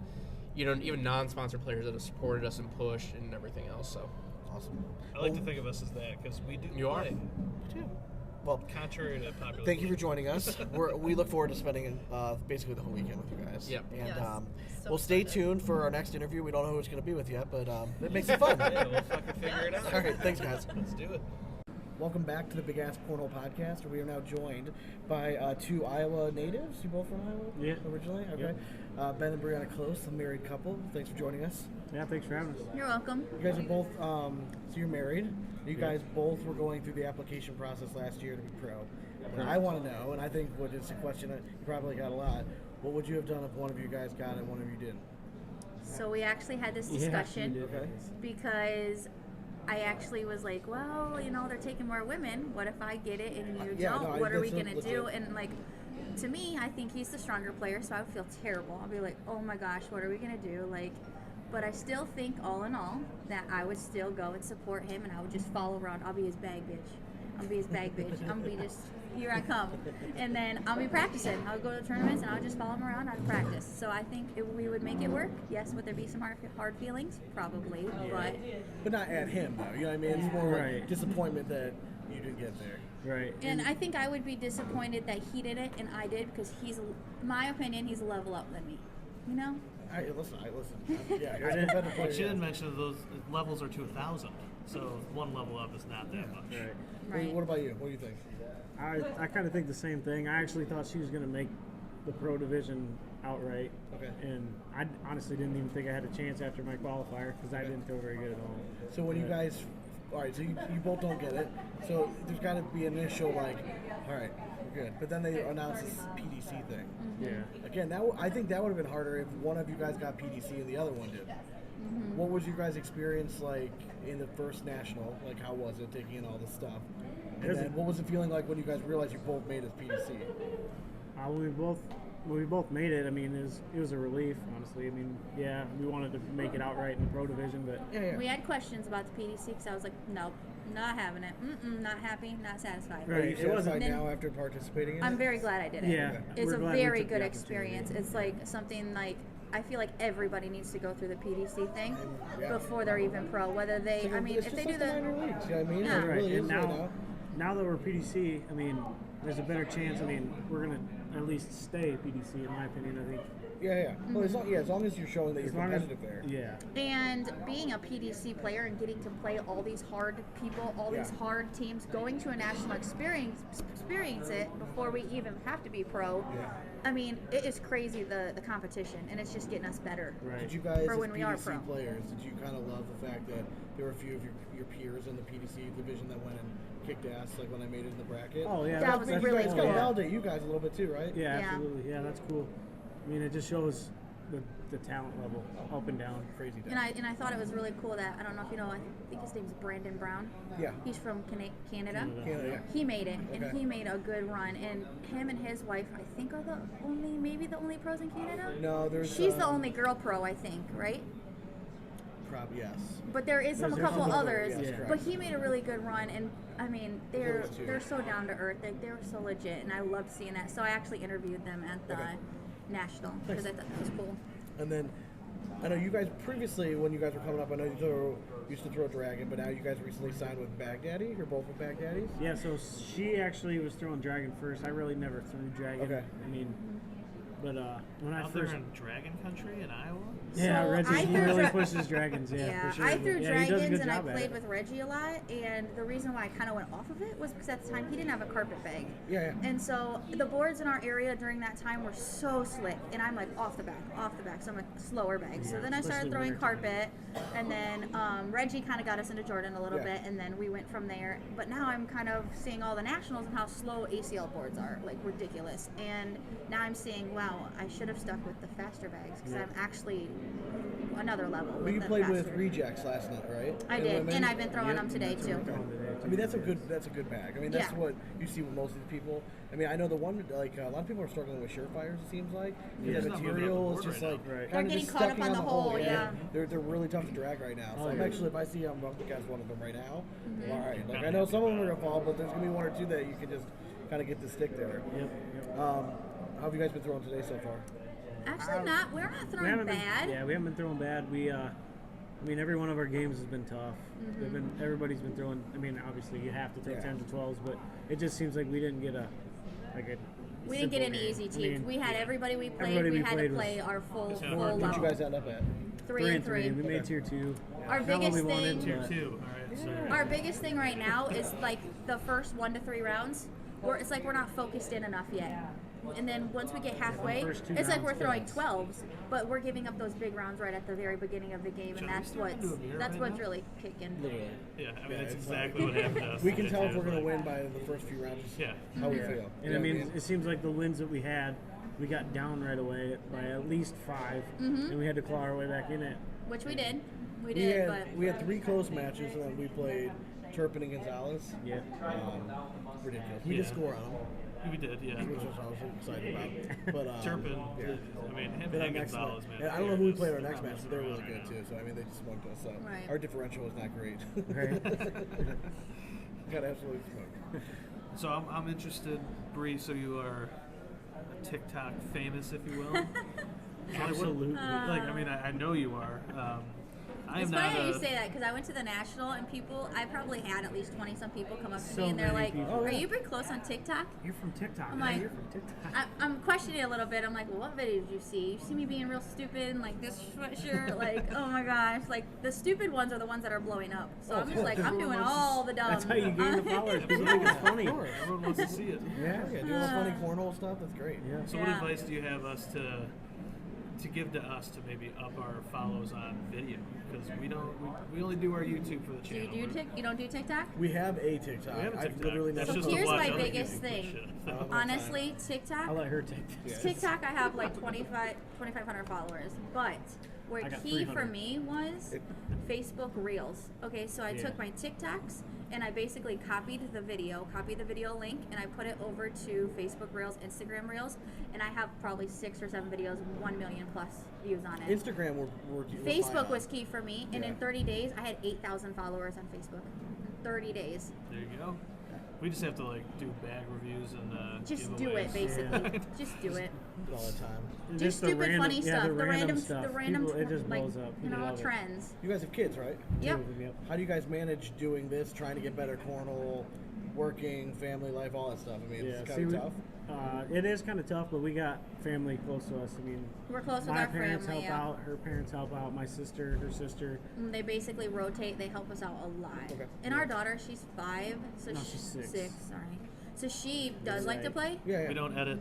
even non-sponsor players that have supported us and pushed and everything else. So Awesome. I like to think of us as that because we do. You are. play. Well, Contrary to popular. thank you for belief. joining us. We look forward to spending basically the whole weekend with you guys. Yep. And Yes. So we'll stay excited. tuned for our next interview. We don't know who it's going to be with yet, but it makes it fun. Yeah, we'll fucking figure it out. All right, thanks, guys. Let's do it. Welcome back to the BigAsp Cornhole podcast, where we are now joined by two Iowa natives. You both from Iowa? Yeah. Originally? Okay. Ben and Brianna Close, a married couple. Thanks for joining us. Yeah, thanks for having us. You're welcome. You guys are both, so you're married. You guys both were going through the application process last year to be pro. And I want to know, and I think what is a question that you probably got a lot, what would you have done if one of you guys got it and one of you didn't? So we actually had this Yeah, discussion we did. Okay. because I actually was like, well, they're taking more women. What if I get it and you Yeah, don't? no, What are we that's going to do? legit. And to me, I think he's the stronger player, so I would feel terrible. I'll be like, oh my gosh, what are we going to do? But I still think, all in all, that I would still go and support him, and I would just follow around. I'll be his bag bitch. I'm gonna be just, here I come. And then I'll be practicing. I'll go to tournaments and I'll just follow him around. I'd practice. So I think we would make it work. Yes, would there be some hard feelings? Probably, But not at him, though. You know what I mean? It's more Right. like disappointment that you didn't get there. Right. And I think I would be disappointed that he did it and I did, because my opinion, he's a level up than me. Listen. Yeah, you're a I didn't- competitive player. What you didn't mention is those levels are to 1,000, so one level up is not that much. Right. Right. What about you? What do you think? I kind of think the same thing. I actually thought she was going to make the pro division outright. Okay. And I honestly didn't even think I had a chance after my qualifier because I didn't feel very good at all. So when you guys, all right, so you both don't get it. So there's got to be an initial all right, we're good. But then they announce this PDC thing. Yeah. Again, I think that would have been harder if one of you guys got PDC and the other one did. What was your guys' experience like in the first national? Like, how was it taking in all this stuff? And then what was it feeling like when you guys realized you both made it PDC? When we both made it, I mean, it was a relief, honestly. I mean, yeah, we wanted to make it outright in the pro division, but Yeah. We had questions about the PDC because I was like, nope, not having it. Not happy, not satisfied. Are you Right. It satisfied wasn't- now after participating in I'm it? very glad I did it. Yeah, It's we're a glad we very took the good opportunity. experience. It's like something I feel like everybody needs to go through the PDC thing Yeah. before they're even pro. Whether they, It's like if just they like do minor the, leagues, you know what I mean? Yeah. It really is and right now. now that we're PDC, I mean, there's a better chance. I mean, we're gonna at least stay PDC, in my opinion. I think. Yeah. Well, as long as you're showing that you're As long as, competitive there. yeah. and being a PDC player and getting to play all these hard people, all these Yeah. hard teams, going to a national experience it before we even have to be pro. Yeah. I mean, it is crazy the competition, and it's just getting us better. Right. Did you guys, For as when we are PDC pro. players, did you kind of love the fact that there were a few of your peers in the PDC division that went and kicked ass, like when I made it in the bracket? Oh yeah. That was It's really gonna cool. validate you guys a little bit too, right? Yeah, Yeah. absolutely. Yeah, that's cool. I mean, it just shows the talent level up and down. Crazy. And I thought it was really cool that, I don't know if you know, I think his name's Brandon Brown. Yeah. He's from Canada. Yeah. He made it, and Okay. he made a good run. And him and his wife, I think, are maybe the only pros in Canada. No, there's. She's the only girl pro, I think, right? Probably yes. But there is a There's couple some others. yes, but he made a really good run, and I mean, Those two. they're so down to earth. They were so legit, and I loved seeing that. So I actually interviewed them at the Okay. national because I thought that was cool. And then, I know you guys previously, when you guys were coming up, I know you used to throw Dragon, but now you guys recently signed with Baghdaddy. You're both with Baghdaddies? Yeah, so she actually was throwing Dragon first. I really never threw Dragon. Okay. I mean, but when I Out there first, in Dragon Country in Iowa? yeah, So Reggie, I he threw really dra- pushes Dragons. Yeah, for sure. I threw yeah, he does a dragons good and I job at played it. with Reggie a lot. And the reason why I kind of went off of it was because at the time he didn't have a carpet bag. Yeah. And so the boards in our area during that time were so slick, and I'm like off the back. So I'm a slower bag. So then I started especially throwing wintertime. carpet, and then Reggie kind of got us into Jordan a little Yeah. bit, and then we went from there. But now I'm kind of seeing all the nationals and how slow ACL boards are, like ridiculous. And now I'm seeing, wow, wow, I should have stuck with the faster bags because I'm actually another level. Well, with you the played faster. with rejects last night, right? I did, and I've been throwing them today too. I mean, that's a good bag. I mean, that's what you see with most of these people. I mean, I know the one like a lot of people are struggling with surefires. It seems like the material is just like kind of getting just caught stuck up on on the the hole. Yeah. They're really tough to drag right now. So I'm actually, if I see I'm up against one of them right now, Mm-hmm. all right. Like I know some of them are gonna fall, but there's gonna be one or two that you can just kind of get the stick there. How have you guys been throwing today so far? Actually, not. We're not throwing bad. We haven't been throwing bad. I mean, every one of our games has been tough. Everybody's been throwing. I mean, obviously you have to throw 10s and 12s, but it just seems like we didn't get we didn't get an easy team. We had everybody we played. We had to play our full level. What'd you guys end up at? 3 and 3. We made tier 2. Our biggest thing. Tier 2. All right. So. Our biggest thing right now is like the first 1 to 3 rounds. It's like we're not focused in enough yet. And then once we get halfway, it's like we're throwing 12s, but we're giving up those big rounds right at the very beginning of the game, and that's what's really kicking. Yeah, I mean that's exactly what happened to us. We can tell if we're gonna win by the first few rounds. Yeah. How we feel. And I mean, it seems like the wins that we had, we got down right away by at least 5, and we had to claw our way back in it. Which we did. We had 3 close matches, and then we played Turpin and Gonzalez. Yeah. Ridiculous. We did score on them. We did, yeah. Which was I was excited about. But Turpin, I mean, him and Gonzalez, man. Yeah, I don't know who we played our next match, but they're really good too. So I mean, they just smoked us. So our differential was not great. Got absolutely smoked. So I'm interested, Bree. So you are TikTok famous, if you will. Absolutely. Like, I mean, I know you are. It's funny how you say that because I went to the national and I probably had at least 20-some people come up to me and they're like, "Are you pretty close on TikTok?" You're from TikTok. I'm like, you're from TikTok. I'm questioning a little bit. I'm like, "Well, what video did you see? You see me being real stupid and like this sweatshirt? Like, oh my gosh! Like the stupid ones are the ones that are blowing up. So I'm just like, I'm doing all the dumb. That's how you gain the followers. People think it's funny. Everyone wants to see it. Yeah, doing all funny cornhole stuff. That's great. Yeah. So what advice do you have us to give to us to maybe up our follows on video? Because we only do our YouTube for the channel. You don't do TikTok? We have a TikTok. We have a TikTok. I've literally That's never. just Here's to watch my other biggest people do thing. shit. Honestly, TikTok. I'll let her take this. TikTok, I have like 2,500 followers, but where key for me was Facebook Reels. Okay, so I took my TikToks and I basically copied the video link, and I put it over to Facebook Reels, Instagram Reels, and I have probably 6 or 7 videos, 1 million plus views on it. Instagram, we're Facebook was key for me, and in 30 days, I had 8,000 followers on Facebook. 30 days. There you go. We just have to like do bag reviews and just do it, basically. Just do it. all the time. Do stupid, funny stuff. The random People, it just blows up. People love it. trends. You guys have kids, right? Yep. How do you guys manage doing this, trying to get better cornhole, working, family life, all that stuff? I mean, it's kind of tough. It is kind of tough, but we got family close to us. I mean, we're close with my our parents family. help out. Her parents help out. My sister, her sister. They basically rotate. They help us out a lot. Okay. And our daughter, she's 5, so No, she's 6. 6. Sorry. So she does like to play. Yeah. We don't edit.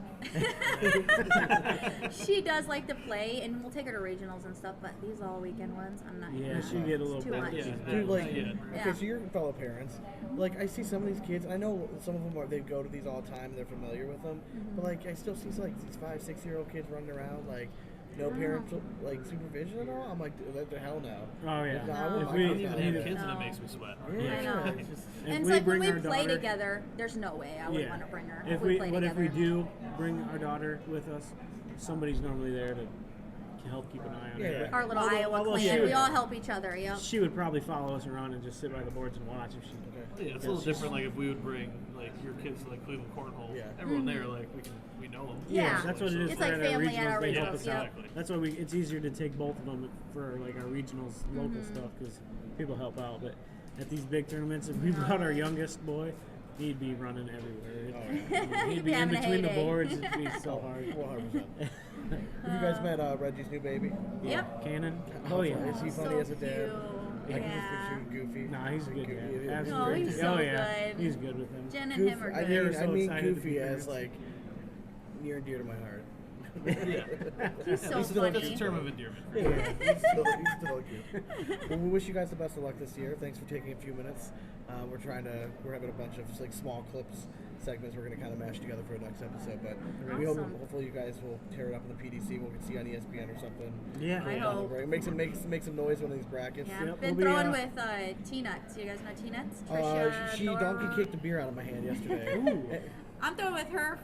She does like to play, and we'll take her to regionals and stuff. But these all weekend ones, I'm not. Yeah, she get a little too bit. much. Dude, like, Yeah. okay, so you're fellow parents. Like, I see some of these kids, and I know some of them they go to these all the time, and they're familiar with them. But like, I still see like these 5, 6-year-old kids running around, like, no parental like supervision at all. I'm like, the hell no. Oh yeah. No, I wouldn't If mind we- I don't even that. have Yeah. kids, and it makes me sweat. I know. It's just- If And it's we like when bring we our play daughter- together, there's no way I would want to bring her. If we we, play but together. if we do bring our daughter with us, somebody's normally there to help keep an eye on her. Our little Although- Iowa although clan, she we would- all help each other. Yep. She would probably follow us around and just sit by the boards and watch if she. Yeah, it's a little different. Like if we would bring like your kids to like Cleveland Cornhole, everyone there like we know them. Yeah. That's what it is. It's for like our family at our they help regionals, us yep. out. That's why it's easier to take both of them for like our regionals, local stuff, because people help out. But at these big tournaments, if we brought our youngest boy, he'd be running everywhere. He'd be in having a between the heyday. boards. It'd be so hard. 100%. Have you guys met Reggie's new baby? Yep. Cannon. How Oh yeah. Is he funny So as a dad? cute. I can just Yeah. picture him goofy. Nah, he's a good Goofy. dad. He is. Absolutely. Oh, he's so yeah. good. He's good with him. Jen and him are I good. mean, We're so excited to Goofy be as parents. like near and dear to my heart. Yeah. He's so That's funny. a term of endearment. Yeah, he's still cute. Well, we wish you guys the best of luck this year. Thanks for taking a few minutes. We're having a bunch of like small clips segments we're going to kind of mash together for the next episode. But we hope, Awesome. hopefully you guys will tear it up in the PDC. We'll see on ESPN or something. Yeah. I hope. Make some noise with these brackets. Yeah, Yep, been we'll be, throwing with T-Nuts. You guys know T-Nuts? She Trisha, donkey Dora. kicked the beer out of my hand yesterday. I'm throwing with her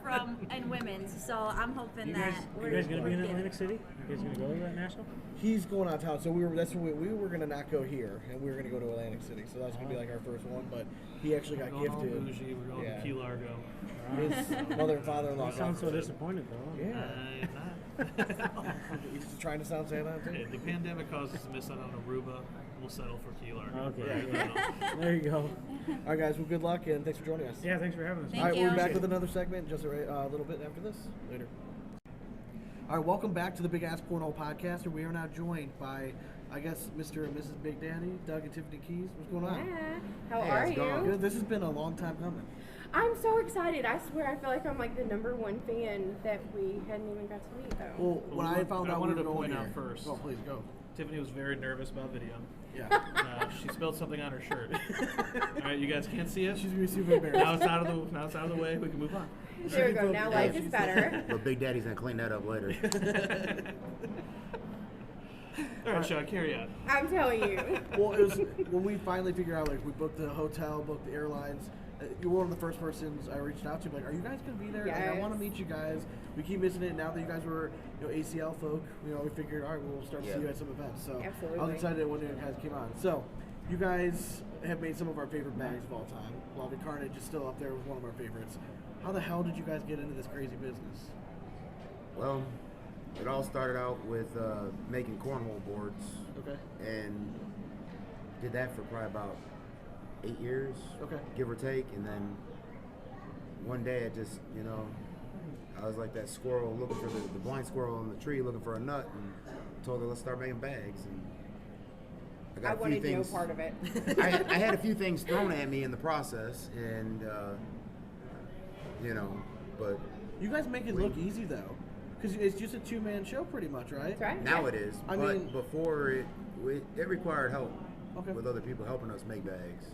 and women's, so I'm hoping You that guys gonna be in Atlantic City? You guys gonna go to that national? He's going out of town, so we were gonna not go here, and we were gonna go to Atlantic City. So that's gonna be like our first one. But he actually got We're going all gifted. bougie. We're going to Key Largo. His mother and father-in-law. You sound so disappointed though. Yeah. I'm not. He's just trying to sound sad on Hey, too. the pandemic caused us to miss out on Aruba. We'll settle for Key Largo. Okay. Yeah. There you go. All right, guys. Well, good luck, and thanks for joining us. Yeah, thanks for having us. Thank All right, you. we'll be back with another segment just a little bit after this. Later. All right, welcome back to the BigAsp Cornhole podcast. We are now joined by, I guess, Mr. and Mrs. Big Daddy, Doug and Tiffany Keys. What's going on? Yeah. How Hey, are how's it going? you? Good. This has been a long time coming. I'm so excited. I swear I feel like I'm like the #1 fan that we hadn't even got to meet though. Well, when I found I out wanted we to were going point out here- first. Oh, please go. Tiffany was very nervous about video. Yeah. She spilled something on her shirt. All right, you guys can't see it. She's gonna be super embarrassed. Now it's out of the way. We can move on. There we go. Now life is better. But Big Daddy's gonna clean that up later. All right, Sean, carry on. I'm telling you. Well, it was when we finally figured out, like, we booked the hotel, booked the airlines. You were one of the first persons I reached out to. Like, are you guys gonna be there? Like, I Yes. want to meet you guys. We keep missing it. Now that you guys were, ACL folk, we figured, all right, we'll start to see you at some events. So I was Absolutely. excited when you guys came on. So, you guys have made some of our favorite bags of all time. Love It Carnage is still up there with one of our favorites. How the hell did you guys get into this crazy business? Well, it all started out with making cornhole boards, Okay. and did that for probably about 8 years, Okay. give or take. And then one day, it just, I was like that squirrel looking for the blind squirrel in the tree looking for a nut, and told her let's start making bags. And I got I a few wanted no things. part of it. I had a few things thrown at me in the process, and but You guys make it look easy though, because it's just a two-man show pretty much, right? That's right. now Yeah. it is. I But mean- before it required help Okay. with other people helping us make bags.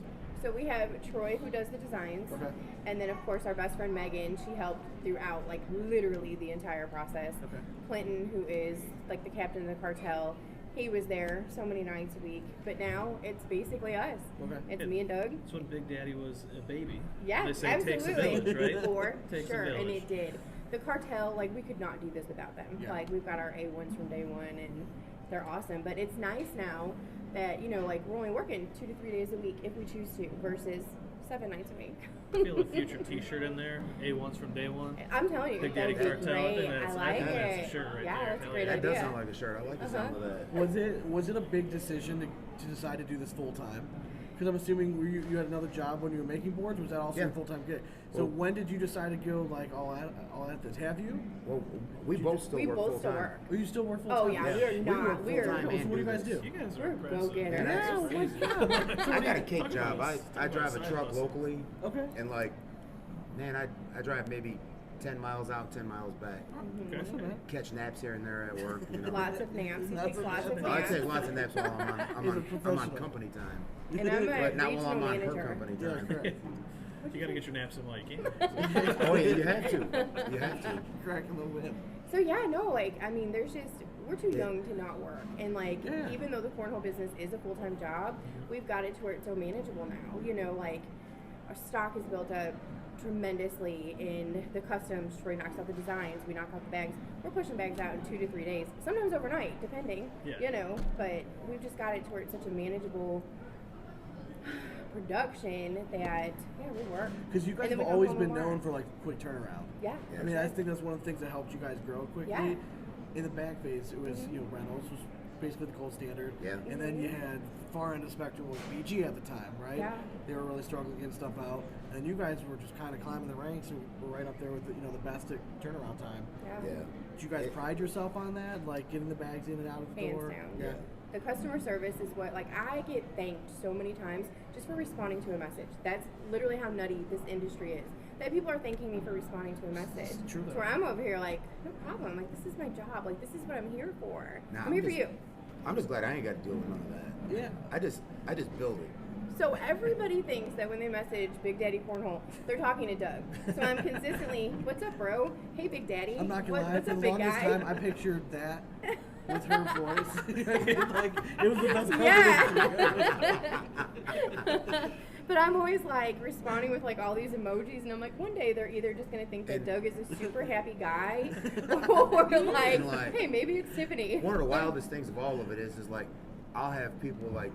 So we have Troy who does the designs, Okay. and then of course our best friend Megan. She helped throughout like literally the entire process. Okay. Clinton, who is like the captain of the cartel, he was there so many nights a week. But now it's basically us. Okay. It's me and Doug. That's when Big Daddy was a baby. Yeah, They say absolutely. it takes a village, right? For Takes sure, a village. and it did. The cartel, like we could not do this without them. Yeah. Like we've got our A1s from day one, and they're awesome. But it's nice now that like we're only working 2 to 3 days a week if we choose to, versus 7 nights a week. I feel a future T-shirt in there. A1s from day one. I'm telling you, Big that Daddy would be Cartel. I great. think I that's, like I think it. that's a shirt right Yeah, there. that's a Hell great yeah. That does idea. sound like a shirt. I like the sound of that. Was it a big decision to decide to do this full time? Because I'm assuming you had another job when you were making boards. Was that also Yeah. a full time gig? So Well- when did you decide to go like all at this? Have you? Well, we both still We work both full still time. work. Or you still work full time? Oh yeah, we are not. work We are. full-time So and what do you guys this. do? You guys are We're impressive. go-getters. Yeah, that's- Yeah, what's up? I got a cake Talk job. about I drive a side truck hustle. locally, Okay. and man, I drive maybe 10 miles out, 10 miles back. Okay. That's not bad. Catch naps here and there at work. Lots of naps. He takes lots of Oh, I naps. take lots of naps while I'm He's a on professional. company time, And I'm a but not while regional I'm on her manager. company Yeah, time. correct. You got to get your naps in while you can. Oh yeah, you have to. You have to. Cracking the whip. So yeah, no, there's just we're too young to not work, and Yeah. even though the cornhole business is a full-time job, we've got it to where it's so manageable now. Our stock is built up tremendously in the customs. Troy knocks out the designs, we knock out the bags. We're pushing bags out in 2 to 3 days, sometimes overnight, depending. Yeah. But we've just got it to where it's such a manageable production that we work. Because you guys And then have we come always home been and known work. for quick turnaround. Yeah. I mean, I think that's one of the things that helped you guys grow quickly. Yeah. In the back phase, it was Reynolds was basically the gold standard. Yeah. And then you had far end of the spectrum was BG at the time, right? Yeah. They were really struggling getting stuff out, and you guys were just kind of climbing the ranks and were right up there with the best at turnaround time. Yeah. Did you guys pride yourself on that, like getting the bags in and out of the Hands door? down. Yeah. The customer service is what, I get thanked so many times just for responding to a message. That's literally how nutty this industry is. That people are thanking me for responding to a message. True, though. So where I'm over here no problem. This is my job. This is what I'm here for. Nah, I'm here for just- you. I'm just glad I ain't got to deal with none of that. Yeah. I just build it. So everybody thinks that when they message Big Daddy Cornhole, they're talking to Doug. So I'm consistently, what's up, bro? Hey, Big Daddy. I'm not gonna lie. What's For up, the big longest guy? time, I pictured that with her voice. Like it was the best Yeah. But I'm always like responding with like all these emojis, and I'm like, one day they're either just gonna think that Doug is a super happy guy, or like, hey, maybe it's Tiffany. One of the wildest things of all of it is like, I'll have people like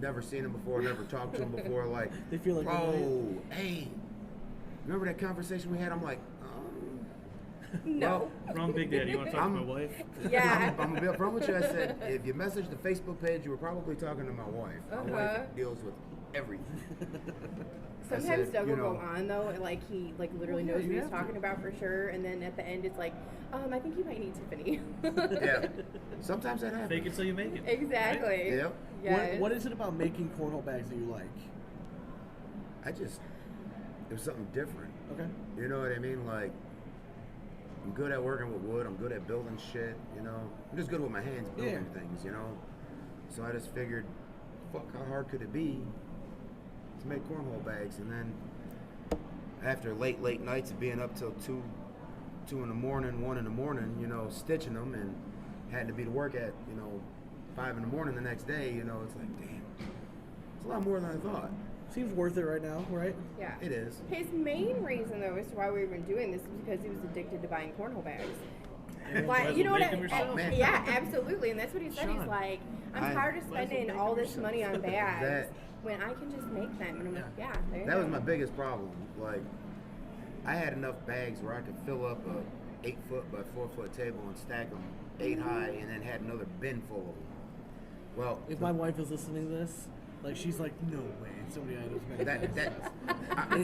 never seen him before, never talked to him before, like, they feel like, oh, hey, remember that conversation we had? I'm like, no. Wrong, Big Daddy. You want to talk to my wife? Yeah. I'm gonna be upfront with you. I said, if you messaged the Facebook page, you were probably talking to my wife. My wife deals with everything. Sometimes Doug will go on though, and like he like literally knows what he's talking about for sure, and then at the end it's like, I think you might need Tiffany. Yeah. Sometimes that happens. Fake it till you make it. Exactly. Right? Yep. Yes. What is it about making cornhole bags that you like? It was something different. Okay. You know what I mean? Like, I'm good at working with wood. I'm good at building shit. You know, I'm just good with my hands building things. You know, so I just figured, fuck, how hard could it be to make cornhole bags? And then after late nights of being up till 2 in the morning, 1 in the morning, you know, stitching them, and had to be to work at 5 in the morning the next day. You know, it's like, damn, it's a lot more than I thought. Seems worth it right now, right? Yeah. It is. His main reason, though, as to why we've been doing this is because he was addicted to buying cornhole bags. Like, you know what yeah, absolutely. And that's what he said. He's like, I'm tired of spending all this money on bags when I can just make them. And I'm like, yeah, there you go. That was my biggest problem. Like, I had enough bags where I could fill up a 8-foot by 4-foot table and stack them 8 high, and then had another bin full of them. Well, if my wife is listening to this, like, she's like, no way, so many items. It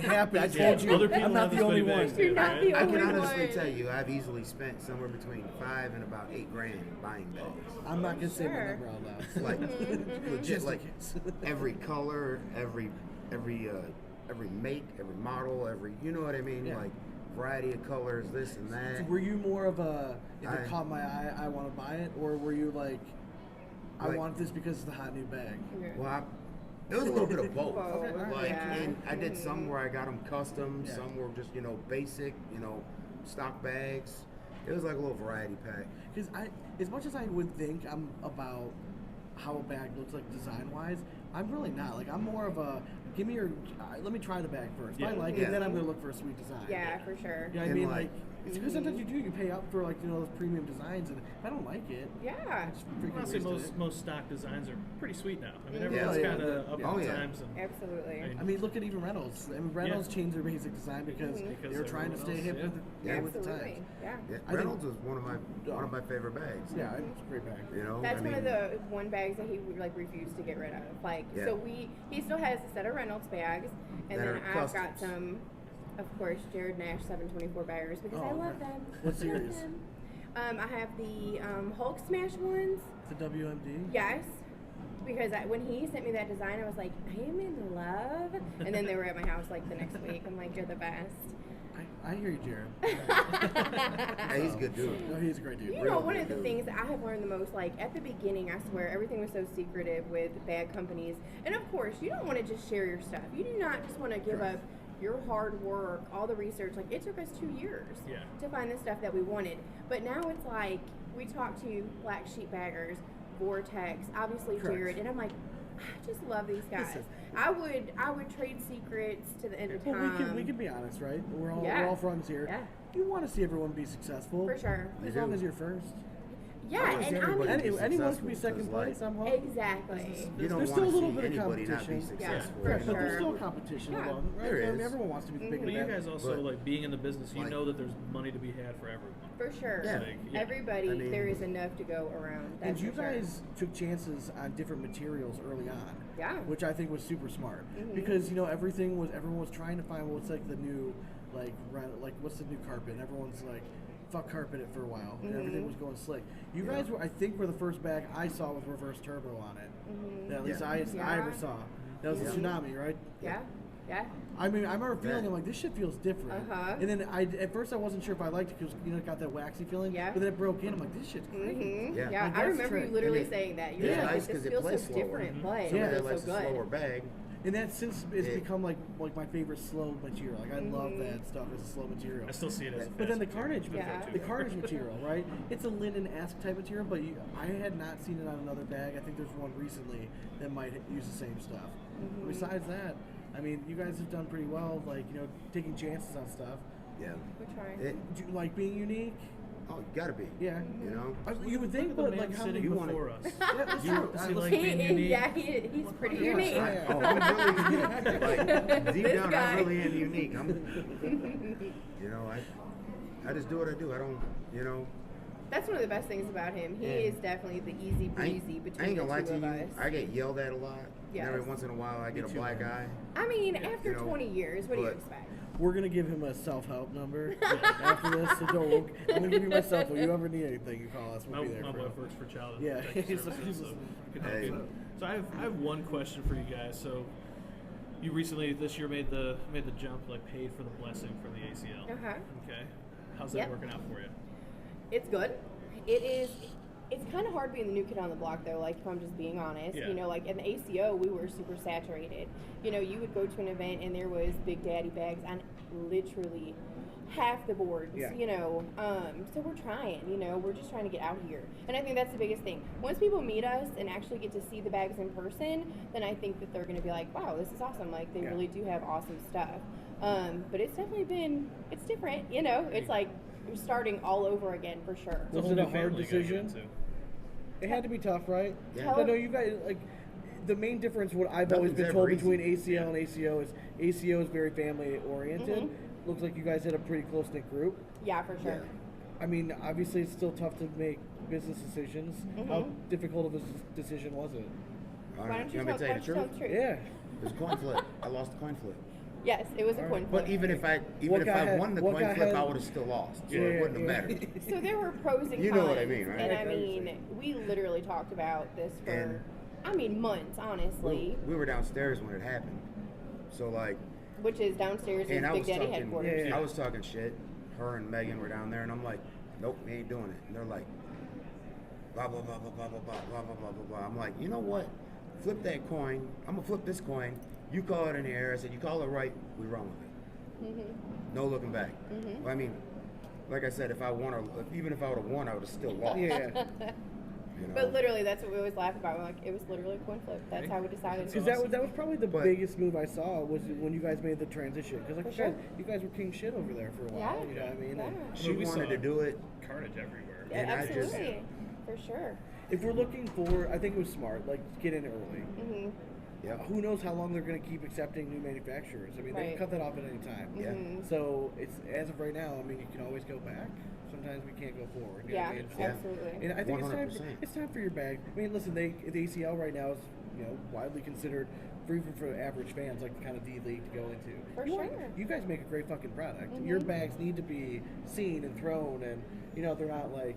happened. I told you. I'm not the only one. You're not the I only can one. honestly tell you, I've easily spent somewhere between $5,000 and about $8,000 buying bags. I'm not gonna say my number out loud. Like, legit, like every color, every make, every model, you know what I mean? Yeah. Like, variety of colors, this and that. So were you more of a, if it caught my eye, I want to buy it, or were you like, I want this because it's the hot new bag? Well, it was a little bit of both. Okay. And I did some where I got them custom, some were just, basic, stock bags. It was like a little variety pack. Because as much as I would think I'm about how a bag looks like design-wise, I'm really not. Like, I'm more of a, give me your, let me try the bag first. If I like it, then I'm going to look for a sweet design. Yeah, for sure. Yeah, I mean, like, it's because sometimes you pay up for, like, those premium designs, and if I don't like it, yeah. Honestly, most stock designs are pretty sweet now. I mean, everyone's kind of up on times. And, absolutely. I mean, look at even Reynolds. I mean, Reynolds changed their basic design because they were trying to stay hip with the times. Yeah. Reynolds was one of my favorite bags. Yeah, it's a great bag. That's one of the bags that he like refused to get rid of. Like, so he still has a set of Reynolds bags, and then I've got some, of course, Jared Nash 724 baggers because I love them. What series? I have the Hulk Smash ones. The WMD. Yes. Because when he sent me that design, I was like, I am in love. And then they were at my house like the next week. I'm like, you're the best. I hear you, Jared. Hey, he's a good dude. No, he's a great dude. You know, one of the things that I have learned the most, like at the beginning, I swear, everything was so secretive with bag companies. And of course, you don't want to just share your stuff. You do not just want to give up your hard work, all the research. Like, it took us 2 years to find the stuff that we wanted. But now it's like, we talk to Black Sheep Baggers, Vortex, obviously Jared, and I'm like, I just love these guys. Listen. I would trade secrets to the end of time. Well, we can be honest, right? We're all friends here. Yeah. You want to see everyone be successful. For sure. As long as you're first. Yeah, and I mean, anyone can be second place. I'm hoping. Exactly. You don't There's want still a to little see bit of anybody not competition. be successful. Yeah, But there's still competition along, right? There I mean, is. everyone wants to be the big But you man. guys also, like, being in the business, you know that there's money to be had for everyone. For sure. Yeah. Like, Everybody, there is enough to go around. And That's you for sure. guys took chances on different materials early on. Yeah. Which I think was super smart. Because, everyone was trying to find what's like the new, like what's the new carpet? And everyone's like, fuck carpet it for a while. And everything was going slick. You guys were, I think, were the first bag I saw with reverse turbo on it. That at least I ever saw. That was a Tsunami, right? Yeah. Yeah. I mean, I remember feeling, I'm like, this shit feels different. Uh-huh. And then at first I wasn't sure if I liked it because, it got that waxy feeling. Yeah. But then it broke in. I'm like, this shit's great. Mm-hmm. Yeah. Yeah, Like, I that's remember the you trick. literally And saying that. You It's were like, nice this because it feels plays so slower. different, but Somebody it that feels likes so a good. slower bag. And that since it's Yeah. become like my favorite slow material. Like I love that stuff as a slow material. I still see it as a But then the fast carnage, Yeah. the carnage material, right? It's a linen-esque type material, but I had not seen it on another bag. I think there's one recently that might use the same stuff. But besides that, I mean, you guys have done pretty well, like taking chances on stuff. Yeah. We're trying. Do you like being unique? Oh, you gotta be. Yeah. You would think, Look but at the man like how sitting many? before us. Yeah, that's You- true. does he I- like being unique? Yeah, he's pretty unique. I'm really like deep This down. guy. I really am unique. I just do what I do. I don't. That's one of the best things about him. He is definitely the easy breezy I between ain't the gonna lie two to of you. us. I get yelled at a lot. Yes. And every once in a while, I get a black eye. I mean, after 20 years, what do you but- expect? We're gonna give him a self-help number after this. So don't. I'm gonna give you my cell phone. You ever need anything, you call us. We'll My, be there. my for wife you. works for Child Yeah. Protective Services, so I can help Hey. you. So I have one question for you guys. So you recently this year made the jump, like paid for the blessing from the ACL. Uh-huh. Okay. How's that Yep. working out for you? It's good. It is. It's kind of hard being the new kid on the block, though. Like, if I'm just being honest, Yeah. like in the ACO, we were super saturated. You would go to an event and there was Big Daddy bags on literally half the boards. Yeah. So we're trying. We're just trying to get out here, and I think that's the biggest thing. Once people meet us and actually get to see the bags in person, then I think that they're going to be like, "Wow, this is awesome!" Like they really do have awesome stuff. But it's definitely it's different. It's like you're starting all over again for sure. Was it a hard decision? It had to be tough, right? Yeah. I know you guys like. The main difference, what I've always been Nothing's told ever between easy. ACL and ACO is ACO is very family oriented. Looks like you guys had a pretty close knit group. Yeah, for sure. I mean, obviously, it's still tough to make business decisions. How difficult of a decision was it? Why don't you want me to tell you the truth? Yeah. It was a coin flip. I lost the coin flip. Yes, it was a coin flip. But even if I won the coin flip, I would have still lost. So it wouldn't have mattered. So there were pros and cons. You know what I mean, right? And I mean, we literally talked about this for, months, honestly. We were downstairs when it happened. So like, Which is downstairs in and I Big was Daddy talking, headquarters. I was talking shit. Her and Megan were down there, and I'm like, nope, we ain't doing it. And they're like, blah blah blah blah blah blah blah blah blah blah blah. I'm like, you know what? Flip that coin. I'm gonna flip this coin. You call it in the air. I said, you call it right, we run with it. No looking back. I mean, like I said, if I won, or even if I would have won, I would have still lost. But literally, that's what we always laugh about. We're like, it was literally a coin flip. That's how we decided. Because that was probably the biggest move I saw was when you guys made the transition. Because like you guys were king shit over there for a while. Yeah. You know what I mean? Yeah. And She wanted to do it. Carnage everywhere. Yeah, and absolutely, for sure. if we're looking for, I think it was smart. Like get in early. Yeah. Who knows how long they're going to keep accepting new manufacturers? I mean, they Right. can cut that off at any time. Yeah. So it's as of right now. I mean, you can always go back. Sometimes we can't go forward. You know Yeah, what I mean? So- absolutely. And I think 100%. it's time for your bag. I mean, listen, the ACL right now is widely considered even for average fans like the kind of D league to go into. For you sure. You guys make a great fucking product. Your bags need to be seen and thrown, and they're not like.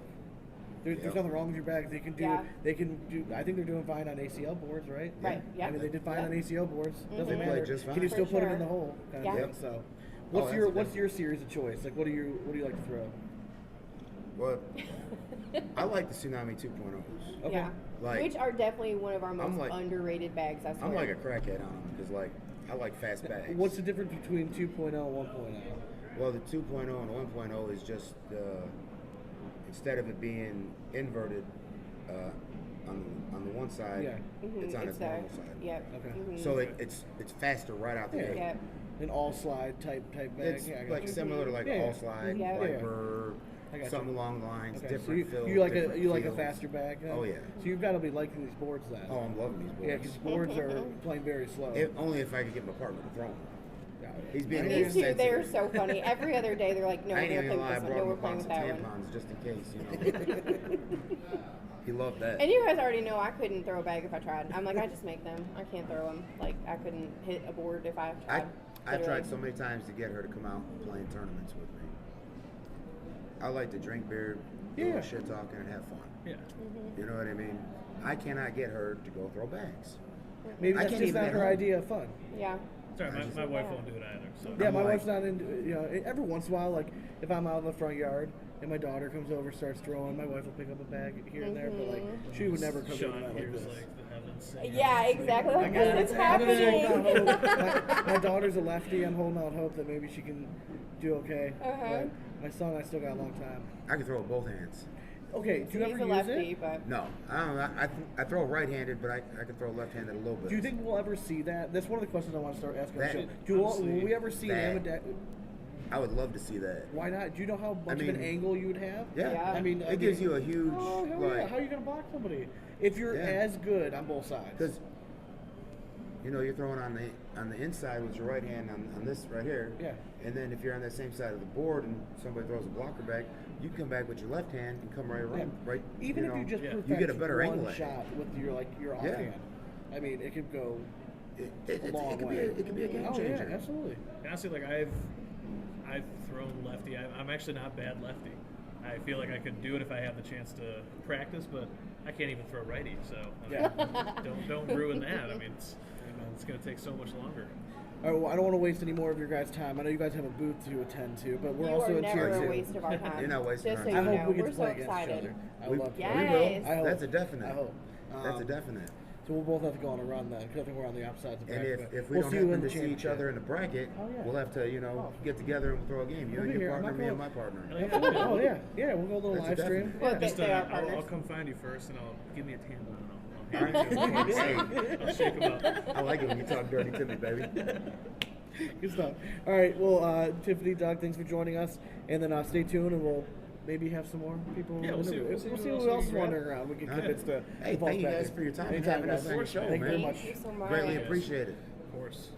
There's nothing wrong with your bags. They can do. Yeah. They can do. I think they're doing fine on ACL boards, right? Right, yeah. I mean, they did fine Yeah. on ACL boards. Doesn't They matter. played just Can you fine. still For put them in sure. the hole? Kind Yeah. of thing. So, that's the what's thing. your series of choice? Like, what do you like to throw? Well, I like the Tsunami 2.0s. Okay. Yeah. Like- Which are definitely one of our most like- underrated bags, I swear. I'm like a crackhead on them because like I like fast bags. What's the difference between 2.0 and 1.0? Well, the 2.0 and 1.0 is just instead of it being inverted on the one side, Yeah. it's on its there. normal side. Yep. Okay. So it's faster right out the Yeah. gate. Yep. An all slide type bag. It's Yeah, I got like you. similar to like Yeah. all slide, Yeah. Viper, I got something you. along the lines. Okay, Different so feel. you like different a feels. faster bag? Then? Oh yeah. So you've got to be liking these boards then. Oh, I'm loving these boards. Yeah, because boards are playing very slow. Only if I could get my partner to throw them. Got it. He's being These two, insensitive. they're so funny. Every other day, they're like, no, I we're ain't going to even play lie. I with this one. brought No, him we're a playing box with of that one. tampons just in case, He loved that. And you guys already know I couldn't throw a bag if I tried. I'm like, I just make them. I can't throw them. Like, I couldn't hit a board if I tried. I Literally. tried so many times to get her to come out and play in tournaments with me. I like to drink beer, do a little shit talking, and have fun. Yeah. You know what I mean? I cannot get her to go throw bags. Maybe I that's can't just even not at her home. idea of fun. Yeah. Sorry, my wife won't do it either. So Yeah, I'm my like- wife's not into. Every once in a while, like if I'm out in the front yard and my daughter comes over, starts throwing, my wife will pick up a bag here and there, but like she would never come to Sean a night like hears this. like the heavens sing. Yeah, exactly. Like, got what's it. I'm just holding happening? out hope. My daughter's a lefty. I'm holding out hope that maybe she can do okay. But my son, I still got a long time. I can throw with both hands. Okay, do you He's ever a use lefty, it? but No, I don't know. I throw right-handed, but I can throw left-handed a little bit. Do you think we'll ever see that? That's one of the questions I want to start asking. on the That- show. honestly, Will we ever see an that- ambidextrous? I would love to see that. Why not? Do you know how much of mean, an angle you would have? Yeah. Yeah. I mean, It gives you a huge, Oh, hell yeah. like, How are you gonna block somebody if you're Yeah. as good on both sides? because you're throwing on the inside with your right hand on this right here. Yeah. And then if you're on that same side of the board and somebody throws a blocker back, you can come back with your left hand and come right around. Right. Even if you just Yeah. perfect You get a better one angle at it. shot with your offhand, I mean, it could go It a long could way. it could be a game Oh changer. yeah, absolutely. Honestly, like I've thrown lefty. I'm actually not bad lefty. I feel like I could do it if I had the chance to practice, but I can't even throw righty. So I mean, Yeah. don't ruin that. I mean, it's going to take so much longer. All right, well, I don't want to waste any more of your guys' time. I know you guys have a booth to attend to, but we're you also are in never tier a two. waste of our time. You're not wasting Just our so I you hope know, we get we're to so play against excited. each other. I We- would love to. Yes. We will. I hope. That's a definite. I hope. That's a Um, definite. So we'll both have to go on a run then, because I think we're on the opposite sides of the And bracket. if we we'll don't see you in happen the to see each championship. other in the bracket, Oh, yeah. we'll have to, get together and we'll throw a game. You We'll and be your here. I'm partner, not me and going- my partner. Oh yeah, we'll go a little That's a live stream. definite. We'll Yeah. get Just, there, I'll partners. come find you first, and give me a tampon, and I'll All hand right. it to you. I'll shake 'em up. I like it when you talk dirty to me, baby. Good stuff. All right, well, Tiffany, Doug, thanks for joining us, and then stay tuned, and we'll maybe have some more people. Yeah, we'll see we'll who see else who we else is can grab. wandering around. We can All right. convince the Hey, the boss thank you back guys here. for your time and Anytime, having us guys. on your show, Thank you very man. much. Thank you so much. Greatly appreciate it. Of course.